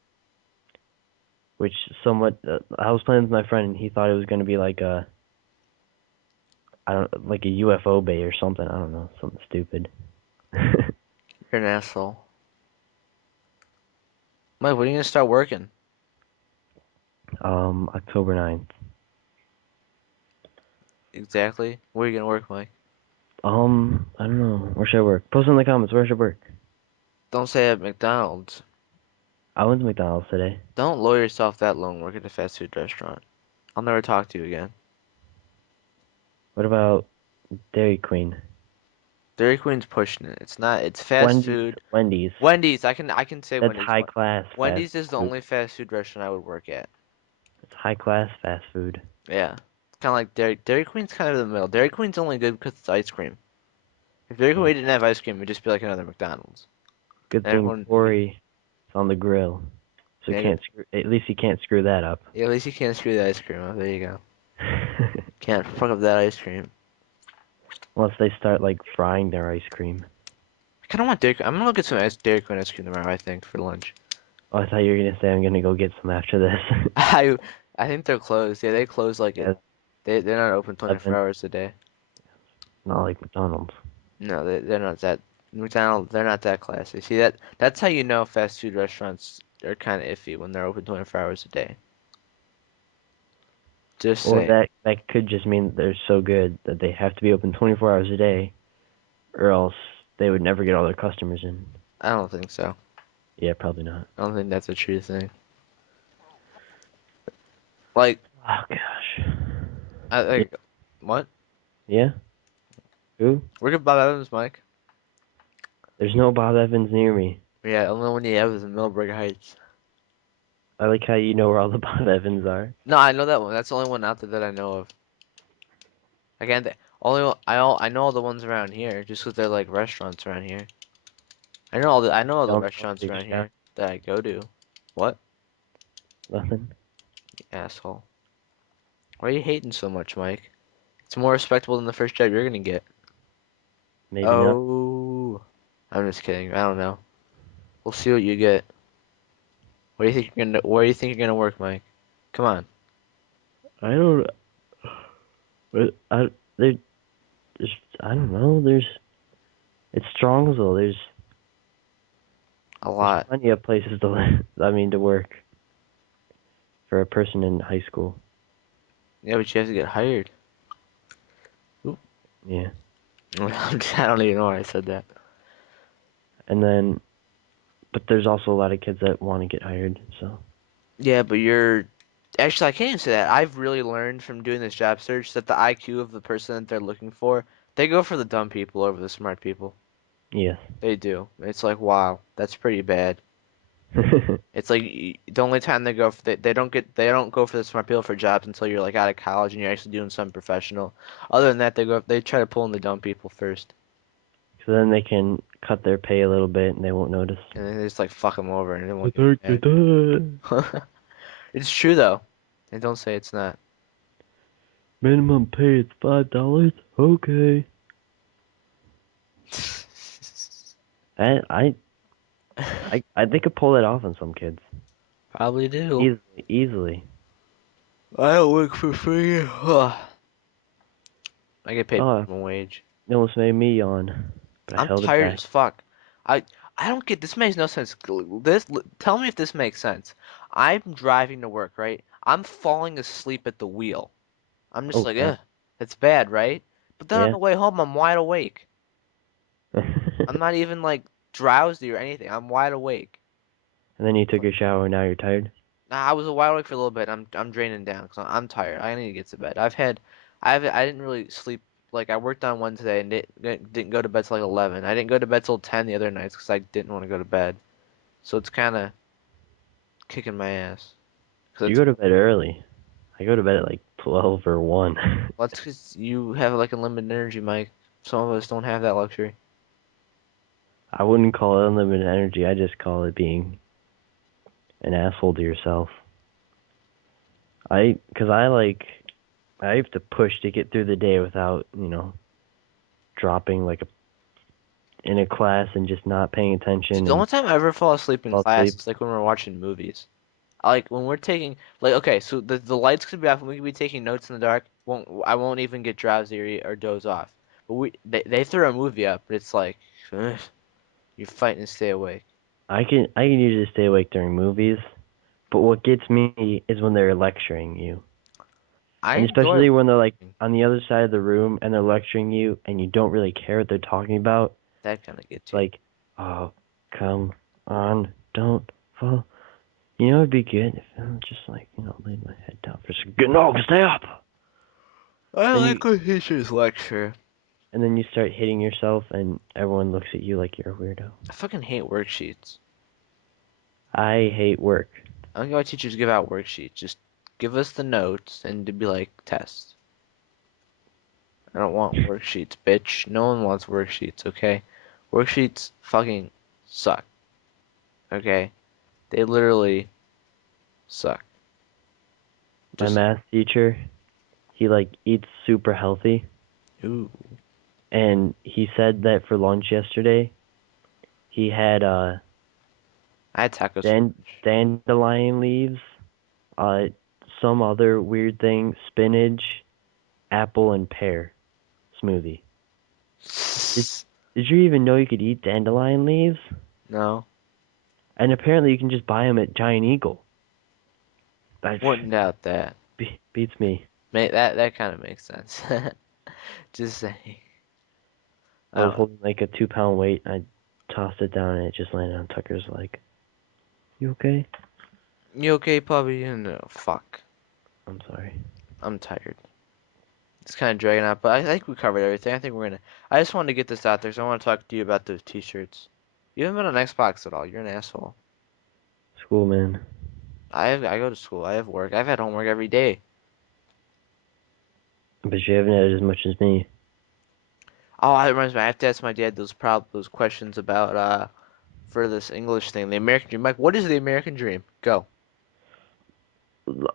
which somewhat I was playing with my friend, and he thought it was gonna be like a I don't like a UFO bay or something. I don't know, something stupid. You're an asshole. Mike, when are you gonna start working? October 9th. Exactly. Where are you gonna work, Mike? I don't know. Where should I work? Post in the comments. Where should I work? Don't say at McDonald's. I went to McDonald's today. Don't lower yourself that low and work at a fast food restaurant. I'll never talk to you again. What about Dairy Queen? Dairy Queen's pushing it. It's not. It's fast Wendy's, food. Wendy's. Wendy's. I can say That's Wendy's. high class fast Wendy's is the food. only fast food restaurant I would work at. It's high class fast food. Yeah. Kind of like Dairy Queen's kind of in the middle. Dairy Queen's only good because it's ice cream. If Dairy Yeah. Queen didn't have ice cream, it'd just be like another McDonald's. Good And thing everyone, Corey is on the grill, so yeah, can't screw, at least he can't screw that up. yeah, at least you can't screw the ice cream up. There you go. Can't fuck up that ice cream. Unless they start like frying their ice cream. I kind of want Dairy Queen. I'm gonna go get some Dairy Queen ice cream tomorrow, I think, for lunch. Oh, I thought you were gonna say I'm gonna go get some after this. I I think they're closed. Yeah, they close like it. Yeah, They're not open 24 11, hours a day. not like McDonald's. No, they're not that McDonald's. They're not that classy. See that's how you know fast food restaurants are kind of iffy when they're open 24 hours a day. Just Or saying. that could just mean that they're so good that they have to be open 24 hours a day, or else they would never get all their customers in. I don't think so. Yeah, probably not. I don't think that's a true thing. Like, Oh gosh. I Yeah. like what? Yeah. Who? Where could Bob Evans, Mike? There's no Bob Evans near me. Yeah, the only one you have is in Millburg Heights. I like how you know where all the Bob Evans are. No, I know that one. That's the only one out there that I know of. Again, I know all the ones around here just 'cause they're like restaurants around here. I know all the Don't know restaurants Big around Sky. here that I go to. What? Nothing. You asshole. Why are you hating so much, Mike? It's more respectable than the first job you're gonna get. Maybe not. Oh, I'm just kidding. I don't know. We'll see what you get. Where do you think you're gonna work, Mike? Come on. I don't. I there. There's. I don't know. There's. It's Strongsville. A There's lot. plenty of places to live. I mean, to work for a person in high school. Yeah, but you have to get hired. Oop. Yeah. I don't even know why I said that. And then, but there's also a lot of kids that want to get hired. So. Yeah, but you're actually I can't even say that. I've really learned from doing this job search that the IQ of the person that they're looking for, they go for the dumb people over the smart people. Yes. They do. It's like, wow, that's pretty bad. It's like the only time they go for they don't go for the smart people for jobs until you're like out of college and you're actually doing something professional. Other than that, they try to pull in the dumb people first, So then they can cut their pay a little bit and they won't notice. and then they just like fuck them over and they won't get Minimum mad. It's true though, and don't say it's not. pay is $5. Okay. I they could pull that off on some kids. Probably do. Easily, easily. I don't work for free. I get paid Oh, minimum wage. it almost made me yawn, but I I'm held it tired back. as fuck. I I don't get this makes no sense. Tell me if this makes sense. I'm driving to work, right? I'm falling asleep at the wheel. I'm just Oh like, God. ugh, it's bad, right? But then on Yeah. the way home, I'm wide awake. I'm not even like drowsy or anything. I'm wide awake. And then you took a shower and now you're tired? Nah, I was wide awake for a little bit. I'm draining down because I'm tired. I need to get to bed. I didn't really sleep. Like I worked on one today and didn't go to bed till like 11. I didn't go to bed till 10 the other nights because I didn't want to go to bed. So it's kind of kicking my ass. Cause You it's go to bed early. I go to bed at like 12 or 1. well, it's 'cause you have like unlimited energy, Mike. Some of us don't have that luxury. I wouldn't call it unlimited energy. I just call it being an asshole to yourself. Cause I have to push to get through the day without, dropping like in a class and just not paying See, attention the and only time I ever fall asleep in fall class asleep. is like when we're watching movies. Like when we're taking like okay, so the lights could be off and we could be taking notes in the dark. I won't even get drowsy or doze off. But they throw a movie up, but it's like ugh, you're fighting to stay awake. I can usually stay awake during movies, but what gets me is when they're lecturing you. I And enjoy especially when they're like on the other side of the room and they're lecturing you and you don't really care what they're talking about. that kind of gets you. Like, oh, come on, don't fall. It'd be good if I just like, laid my head down for a second. No, stay up. I Then like when teachers lecture. and then you start hitting yourself, and everyone looks at you like you're a weirdo. I fucking hate worksheets. I hate work. I don't get why teachers give out worksheets. Just give us the notes and to be like tests. I don't want worksheets, bitch. No one wants worksheets, okay? Worksheets fucking suck, okay? They literally suck. My Just, math teacher, he like eats super healthy, ooh. and he said that for lunch yesterday, he had I had tacos for lunch. dandelion leaves, uh some other weird thing, spinach, apple and pear smoothie. Did did you even know you could eat dandelion leaves? No, And apparently you can just buy them at Giant Eagle. That wouldn't doubt that. beats me. That kind of makes sense. Just saying. I I was don't know. holding like a 2 pound weight. I tossed it down and it just landed on Tucker's leg. You okay? You okay, puppy? No, fuck. I'm sorry. I'm tired. It's kind of dragging out, but I think we covered everything. I think we're gonna. I just wanted to get this out there, so I want to talk to you about the t-shirts. You haven't been on Xbox at all. You're an asshole. School man. I go to school. I have work. I've had homework every day. But you haven't had as much as me. Oh, that reminds me. I have to ask my dad those questions about for this English thing, the American dream. Mike, what is the American dream? Go.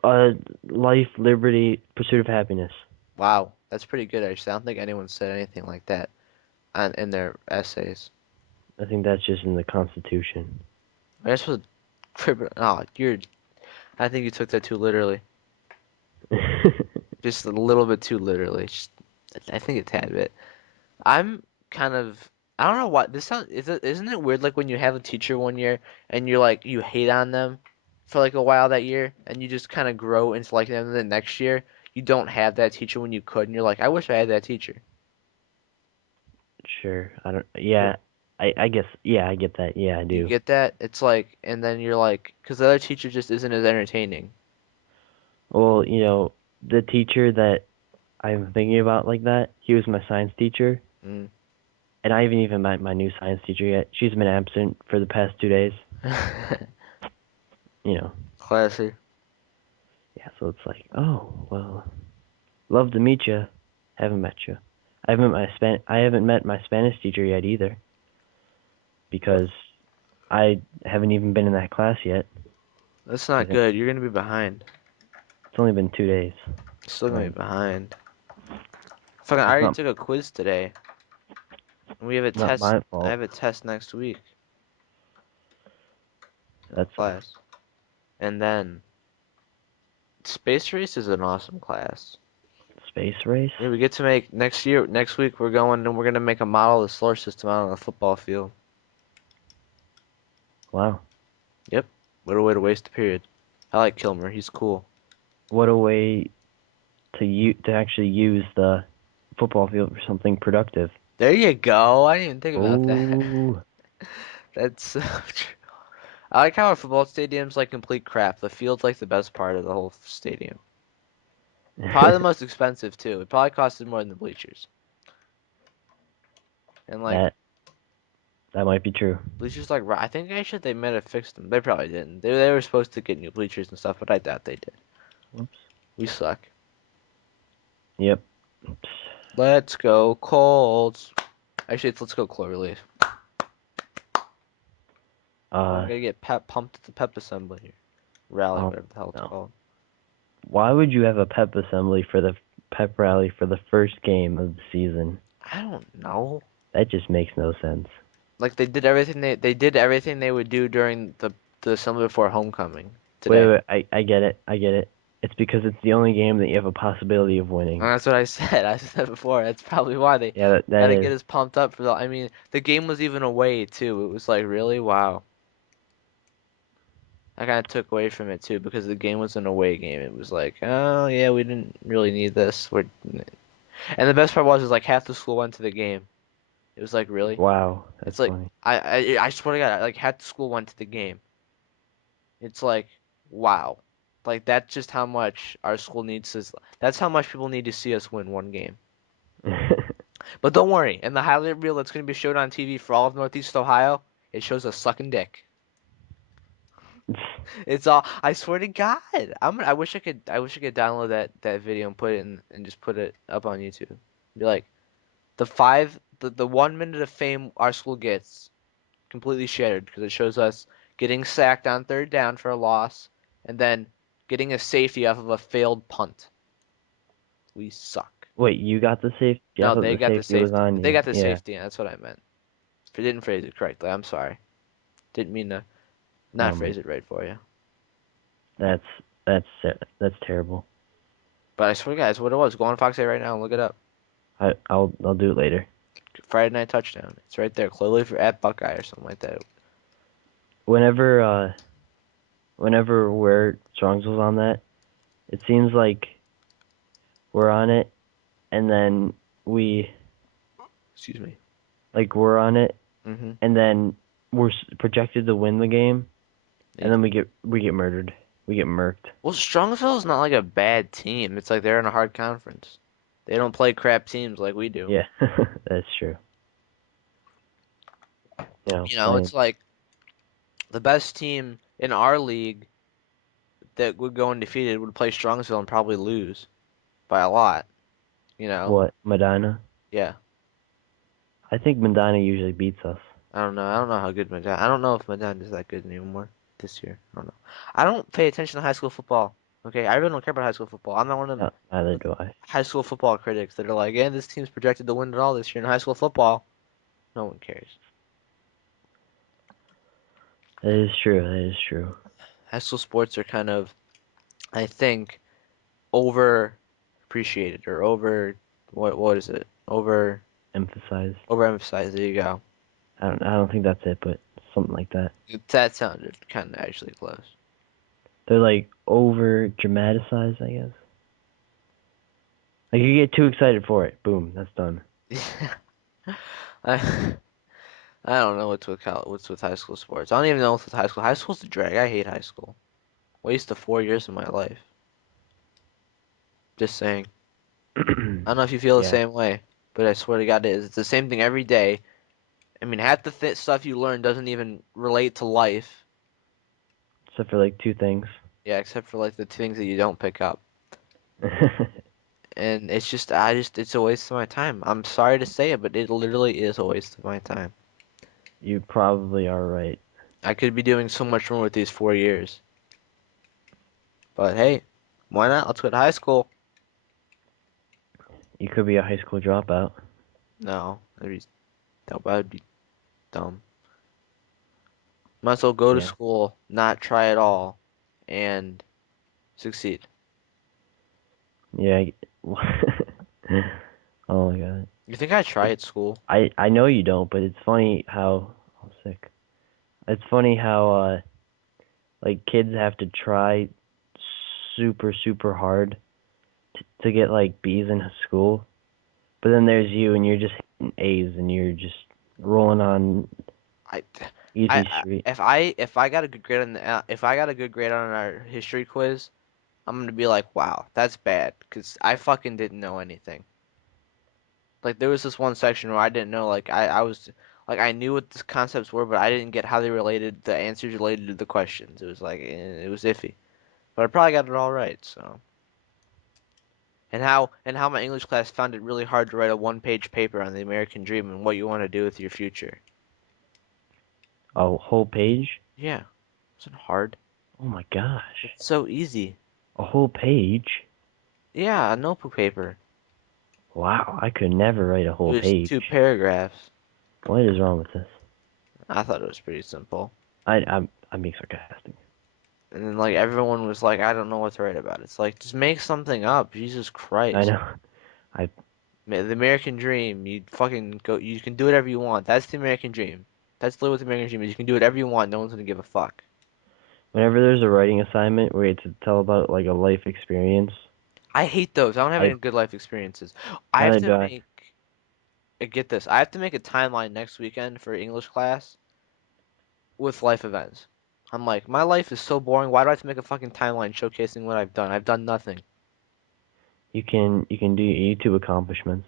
Uh, life, liberty, pursuit of happiness. Wow, that's pretty good actually. I don't think anyone said anything like that in their essays. I think that's just in the Constitution. I guess was oh, you're. I think you took that too literally. Just a little bit too literally. Just, I think a tad bit. I'm kind of. I don't know what this sounds. Isn't it weird? Like when you have a teacher one year and you're like you hate on them for like a while that year, and you just kind of grow into like them. And then the next year you don't have that teacher when you could, and you're like, I wish I had that teacher. Sure. I don't. Yeah. I guess. Yeah, I get that. Yeah, I You do. get that? It's like, and then you're like, because the other teacher just isn't as entertaining. Well, the teacher that I'm thinking about like that, he was my science teacher, Mm. and I haven't even met my new science teacher yet. She's been absent for the past 2 days. You know. Classy. Yeah, so it's like, oh well, love to meet you. Haven't met you. I haven't met my Spanish teacher yet either because I haven't even been in that class yet. That's Cause not good. You're gonna be behind. it's only been 2 days. Still gonna be Um, behind. Fucking, I it's already not took a quiz today. We have a not test. my I fault. have a test next week in That sucks. class. And then space race is an awesome class. Space race? Yeah, we get to make next week we're going and we're gonna make a model of the solar system out on a football field. Wow. Yep. What a way to waste a period. I like Kilmer. He's cool. What a way to actually use the football field for something productive. There you go. I didn't even think about that. Oh. That's so true. I like how our football stadium's like complete crap. The field's like the best part of the whole stadium. Probably the most expensive too. It probably costed more than the bleachers. And like that that might be true. bleachers, like I think actually they might have fixed them. They probably didn't. They were supposed to get new bleachers and stuff, but I doubt they did. Whoops. We suck. Yep. Let's go Colts. Actually, let's go Cloverleaf. Oh, I Uh, gotta get pumped at the pep assembly. Rally, oh whatever the hell it's no. called. Why would you have a pep assembly for the pep rally for the first game of the season? I don't know. That just makes no sense. Like they did everything they would do during the assembly before homecoming Wait, today. wait, I get it. I get it. It's because it's the only game that you have a possibility of And winning. that's what I said. I said that before. That's probably why they Yeah, that had to is. get us pumped up for the. I mean, the game was even away too. It was like really wow. I kind of took away from it too because the game was an away game. It was like, oh yeah, we didn't really need this. And the best part was like half the school went to the game. It was like really. Wow, It's that's like funny. I swear to God, like half the school went to the game. It's like wow, like that's just how much our school needs us. That's how much people need to see us win one game. But don't worry, in the highlight reel that's going to be shown on TV for all of Northeast Ohio, it shows us sucking dick. It's all. I swear to God, I wish I could. I wish I could download that video and put it in and just put it up on YouTube. Be like the 1 minute of fame our school gets completely shattered because it shows us getting sacked on third down for a loss and then getting a safety off of a failed punt. We suck. Wait, you got the safety? I No, thought they the got the safety was safety. on They you. got the Yeah, safety. That's what I meant. If I didn't phrase it correctly, I'm sorry. Didn't mean to not um, phrase it right for you. that's that's terrible. But I swear, guys, what it was. Go on Fox 8 right now and look it up. I'll do it later. Friday night touchdown. It's right there. Clearly for at Buckeye or something like that. Whenever whenever we're Strongsville's on that, it seems like we're on it, and then we Excuse me. we're on it, Mm-hmm. and then we're projected to win the game, and Yeah. then we get murdered. We get murked. Well, Strongsville's not like a bad team. It's like they're in a hard conference. They don't play crap teams like we do. Yeah, that's true. You know, You know, playing. it's like the best team in our league that would go undefeated would play Strongsville and probably lose by a lot. You know? What, Medina? Yeah. I think Medina usually beats us. I don't know. I don't know how good Madonna. I don't know if Madonna is that good anymore this year. I don't know. I don't pay attention to high school football. Okay, I really don't care about high school football. I'm not one of them Neither do I. high school football critics that are like, "Yeah, this team's projected to win it all this year in high school football." No one cares. That is true. That is true. High school sports are kind of, I think, over appreciated or over what is it? Emphasize. Overemphasized. There you go. I don't think that's it, but something like that. That sounded kind of actually close. They're like over dramatized, I guess. Like you get too excited for it, boom, that's done. I I don't know what's with high school sports. I don't even know what's with high school. High school's a drag. I hate high school. Waste of 4 years of my life. Just saying. I don't know if you feel the Yeah, same way, but I swear to God, it is. It's the same thing every day. I mean, half the stuff you learn doesn't even relate to life. except for like two things. Yeah, except for like the things that you don't pick up. And it's just, it's a waste of my time. I'm sorry to say it, but it literally is a waste of my time. You probably are right. I could be doing so much more with these 4 years. But hey, why not? Let's go to high school. You could be a high school dropout. No, that would be dumb. Might as well go to Yeah. school, not try at all, and succeed. Yeah. Oh my god. You think I try at school? I know you don't, but it's funny how I'm sick. It's funny how like kids have to try super hard to get like B's in school, but then there's you and you're just hitting A's and you're just rolling on I, easy street. if I got a good grade on if I got a good grade on our history quiz, I'm gonna be like, wow, that's bad, cause I fucking didn't know anything. Like there was this one section where I didn't know, like I was like I knew what the concepts were, but I didn't get how they related, the answers related to the questions. It was like it was iffy, but I probably got it all right. So and how my English class found it really hard to write a one-page paper on the American dream and what you want to do with your future. A whole page? Yeah, it wasn't hard. Oh my gosh. It's so easy. A whole page? Yeah, a notebook paper. Wow, I could never write a It whole was page. 2 paragraphs. What is wrong with this? I thought it was pretty simple. I'm being sarcastic. And then like everyone was like, I don't know what to write about. It's like just make something up. Jesus I Christ. know. I The American dream. You fucking go. You can do whatever you want. That's the American dream. That's literally what the American dream is. You can do whatever you want. No one's gonna give a fuck. Whenever there's a writing assignment where you have to tell about like a life experience, I hate those. I don't have any I good life experiences. I have neither to do I. make. Get this. I have to make a timeline next weekend for English class with life events. I'm like, my life is so boring. Why do I have to make a fucking timeline showcasing what I've done? I've done nothing. You can do your YouTube accomplishments.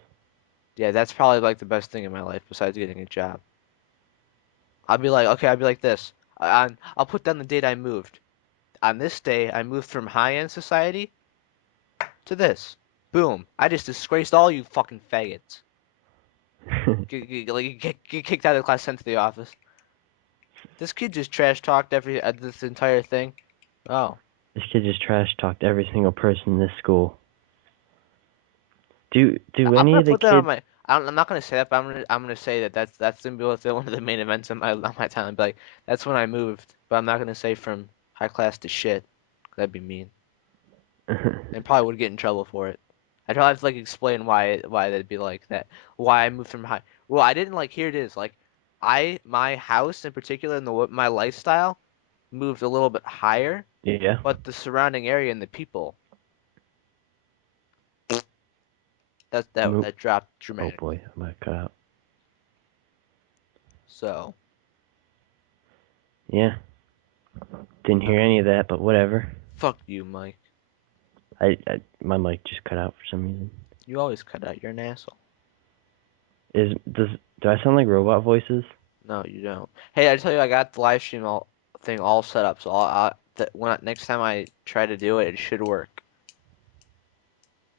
Yeah, that's probably like the best thing in my life besides getting a job. I'll be like, okay, I'll be like this. I'll put down the date I moved. On this day, I moved from high-end society to this. Boom. I just disgraced all you fucking faggots. Get kicked out of the class, sent to the office. This kid just trash talked this entire thing. Oh, This kid just trash talked every single person in this school. Do I'm any gonna of the put that on kids? my. I'm not gonna say that, but I'm gonna say that that's gonna be one of the main events in my time. I'd be like, that's when I moved, but I'm not gonna say from high class to shit. That'd be mean, and probably would get in trouble for it. I'd probably have to like explain why that'd be like that. Why I moved from high. Well, I didn't like. Here it is. Like, my house in particular and my lifestyle moved a little bit higher, Yeah. but the surrounding area and the people Mo- that dropped oh dramatically. boy, I might cut out. So Yeah. Didn't hear any of that, but whatever. fuck you, Mike. My mic just cut out for some reason. You always cut out. You're an asshole. Do I sound like robot voices? No, you don't. Hey, I tell you, I got the live stream thing all set up, so next time I try to do it, it should work.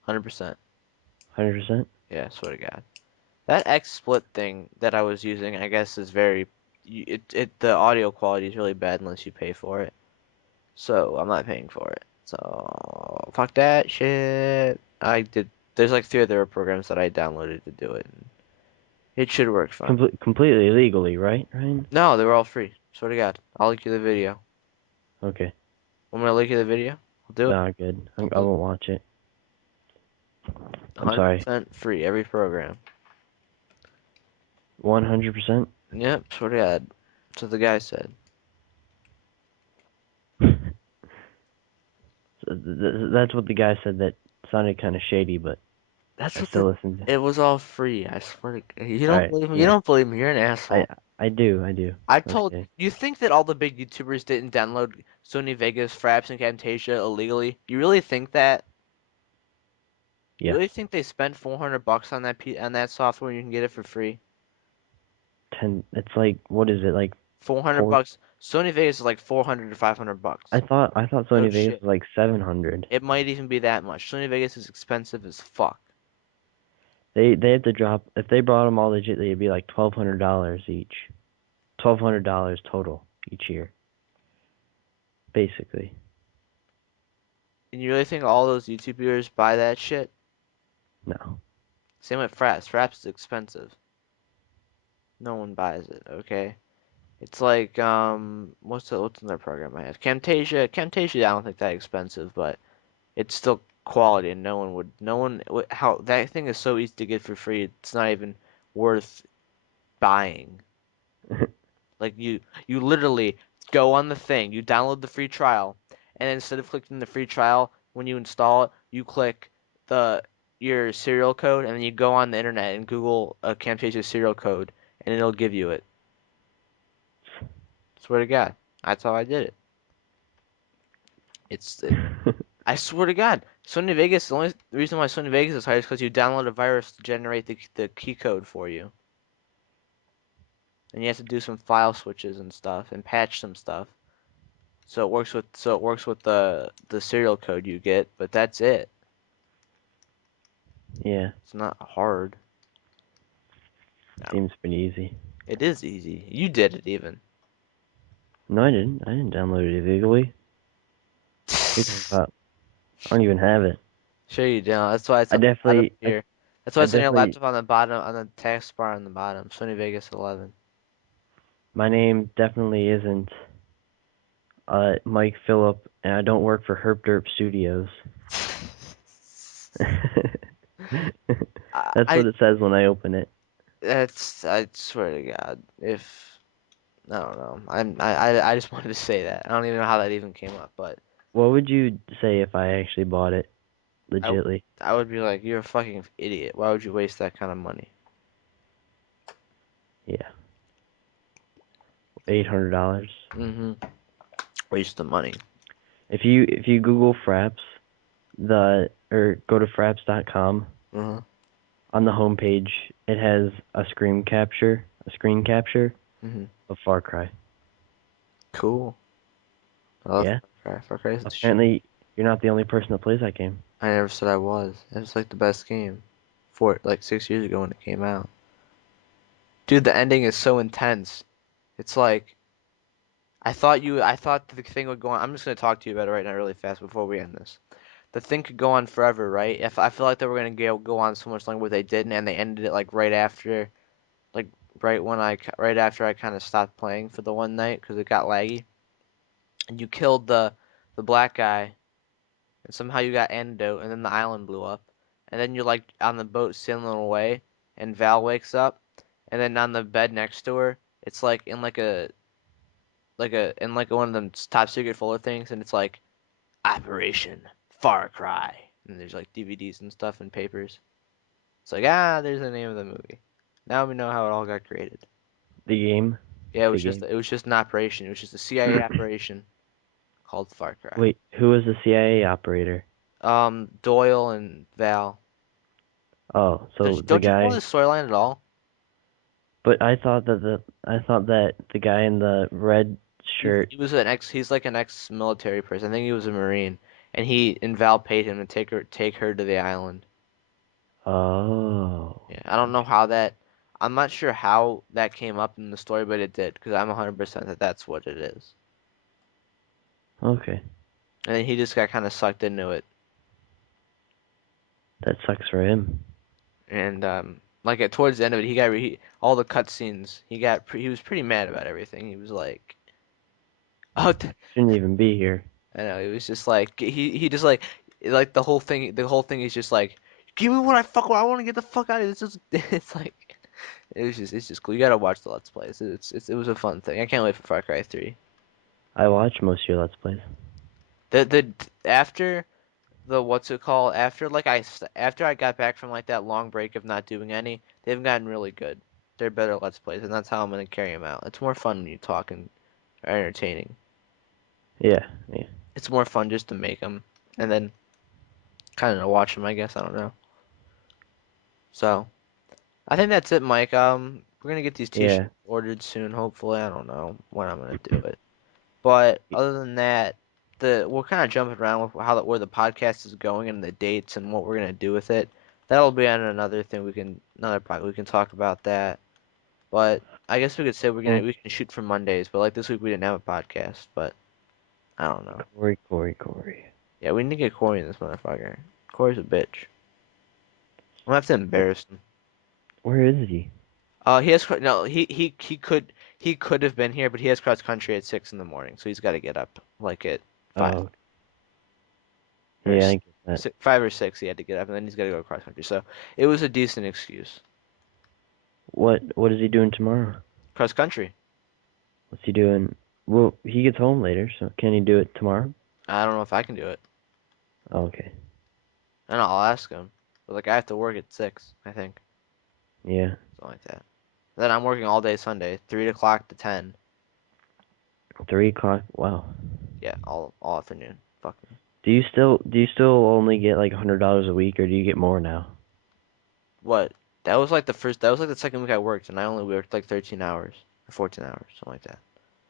100%. 100%. Yeah, swear to God. That XSplit thing that I was using, I guess, is the audio quality is really bad unless you pay for it. So I'm not paying for it. So fuck that shit. There's like 3 other programs that I downloaded to do it. And it should work fine. Completely legally, right, Ryan? No, they were all free. Swear to God. I'll link you the video. Okay. Want me to link you the video? I'll do it. Nah, good. I I'll, won't watch it. I'm sorry. 100% free, every program. 100%? Yep, swear to God. That's what the guy said. That's what the guy said that sounded kind of shady, but That's I what still listened. it was all free. I swear to God. You don't Alright, believe me? You yeah. don't believe me? You're an I asshole. I do, I do. Okay. You think that all the big YouTubers didn't download Sony Vegas, Fraps, and Camtasia illegally? You really think that? You Yes. really think they spent 400 bucks on on that software and you can get it for free? It's like, what is it, like 400 four? bucks. Sony Vegas is like 400 to 500 bucks. I thought No Sony Vegas shit. was like 700. It might even be that much. Sony Vegas is expensive as fuck. They have to drop, if they brought them all legit, it'd be like $1,200 each. $1,200 total each year, basically. And you really think all those YouTube viewers buy that shit? No. Same with Fraps. Fraps is expensive. No one buys it, okay? It's like what's in their program I have? Camtasia I don't think that expensive, but it's still quality and no one how that thing is so easy to get for free. It's not even worth buying. Like you literally go on the thing, you download the free trial, and then instead of clicking the free trial when you install it, you click the your serial code and then you go on the internet and Google a Camtasia serial code and it'll give you it. Swear to God. That's how I did it. I swear to God. Sony Vegas, the only reason why Sony Vegas is higher is because you download a virus to generate the key code for you. And you have to do some file switches and stuff and patch some stuff. So it works with the serial code you get, but that's it. Yeah, It's not hard. No, seems pretty easy. it is easy. You did it even. No, I didn't. I didn't download it illegally. What are you talking about? I don't even have it. Sure you don't. That's why it's I on the bottom definitely, I, here. That's why I it's on your definitely, laptop on the bottom, on the taskbar on the bottom. Sony Vegas 11. my name definitely isn't Mike Phillip, and I don't work for Herp Derp Studios. That's I what it says when I open it. I swear to God, if I don't know, I just wanted to say that. I don't even know how that even came up, but What would you say if I actually bought it I legitly? I would be like, you're a fucking idiot. Why would you waste that kind of money? Yeah, $800. Mm-hmm. Waste the money. If you Google Fraps, or go to fraps.com, Uh-huh. on the home page, it has a screen capture Hmm. of Far Cry. Cool. I love Yeah. Far Cry. Far Cry is the shit. Apparently, you're not the only person that plays that game. I never said I was. It was like the best game. For like 6 years ago when it came out. Dude, the ending is so intense. It's like I thought the thing would go on. I'm just gonna talk to you about it right now really fast before we end this. The thing could go on forever, right? If I feel like they were gonna go on so much longer, but they didn't, and they ended it like right after, like right after I kind of stopped playing for the one night because it got laggy. And you killed the black guy, and somehow you got antidote, and then the island blew up, and then you're like on the boat sailing away, and Val wakes up, and then on the bed next to her, it's like in like one of them top secret folder things, and it's like Operation Far Cry, and there's like DVDs and stuff and papers. It's like there's the name of the movie. Now we know how it all got created. The game. Yeah, The game. it was just an operation. It was just a CIA operation called Far Cry. Wait, who was the CIA operator? Doyle and Val. Oh, so the Don't you follow guy. this storyline at all? But I thought that the guy in the red shirt. He was an ex. He's like an ex-military person. I think he was a Marine, and he and Val paid him to take her to the island. Oh. Yeah, I don't know how that. I'm not sure how that came up in the story, but it did because I'm 100% that that's what it is. Okay. And then he just got kind of sucked into it, That sucks for him. and like towards the end of it, all the cutscenes. He was pretty mad about everything. He was like, oh, Shouldn't even be here. I know. It was just like he just like the whole thing is just like give me what I want to get the fuck out of this. It's like it's just cool. You gotta watch the Let's Plays. It was a fun thing. I can't wait for Far Cry 3. I watch most of your Let's Plays. The after the what's it called after I got back from like that long break of not doing any, they've gotten really good. They're better Let's Plays, and that's how I'm gonna carry them out. It's more fun when you talk and are entertaining. Yeah, yeah. It's more fun just to make them and then kind of watch them. I guess I don't know. So. I think that's it, Mike. We're gonna get these Yeah. t-shirts ordered soon, hopefully. I don't know when I'm gonna do it. But other than that, we're kind of jumping around with where the podcast is going and the dates and what we're gonna do with it. That'll be on another thing another podcast we can talk about that. But I guess we could say Well, we can shoot for Mondays, but like this week we didn't have a podcast, but I don't know. Corey. Yeah, we need to get Corey in this motherfucker. Corey's a bitch. I'm gonna have to embarrass him. Where is he? He has no. He could have been here, but he has cross country at 6 in the morning, so he's got to get up like at five Oh, or yeah, I get that. 5 or 6. He had to get up, and then he's got to go cross country. So it was a decent excuse. What is he doing tomorrow? Cross country. What's he doing? Well, he gets home later, so can he do it tomorrow? I don't know if I can do it, Oh, okay. and I'll ask him. But like I have to work at 6, I think, Yeah. something like that. Then I'm working all day Sunday, 3 o'clock to 10. 3 o'clock. Wow. Yeah, all afternoon. Fuck me. Do you still only get like $100 a week, or do you get more now? What? That was like the first. That was like the second week I worked, and I only worked like 13 hours or 14 hours, something like that.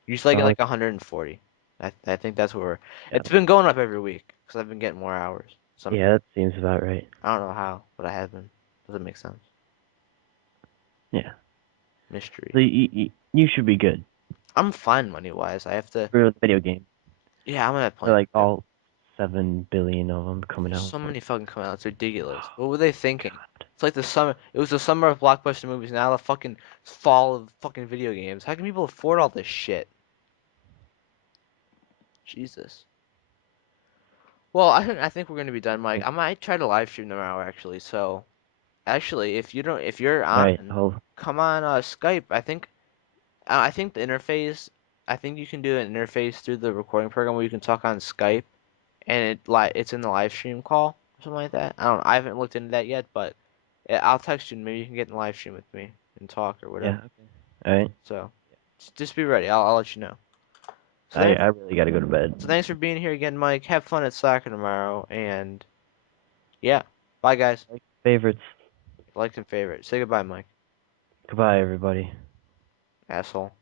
Usually I get Oh, like 140. I think that's where yeah. it's been going up every week because I've been getting more hours. Some Yeah, that seems about right. I don't know how, but I have been. Does it make sense? Yeah. Mystery. So you should be good I'm fine money wise. I have to. for the video game. Yeah, I'm gonna For plan. like all 7 billion of them coming There's out. so many fucking coming out. It's ridiculous. What were they thinking? It's like the summer. It was the summer of blockbuster movies. Now the fucking fall of fucking video games. How can people afford all this shit? Jesus. Well, I think we're gonna be done, Mike. I might try to live stream tomorrow actually. So actually, if you're All right. on, come on Skype. I think the interface. I think you can do an interface through the recording program where you can talk on Skype, and it's in the live stream call or something like that. I don't. I haven't looked into that yet, but I'll text you. And maybe you can get in the live stream with me and talk or Yeah. whatever. Okay. All right. So just be ready. I'll let you know. So I thanks. I really got to go to bed. So thanks for being here again, Mike. Have fun at soccer tomorrow, and yeah, bye guys. Favorites. Liked and favorite. Say goodbye, Mike. Goodbye, everybody. Asshole.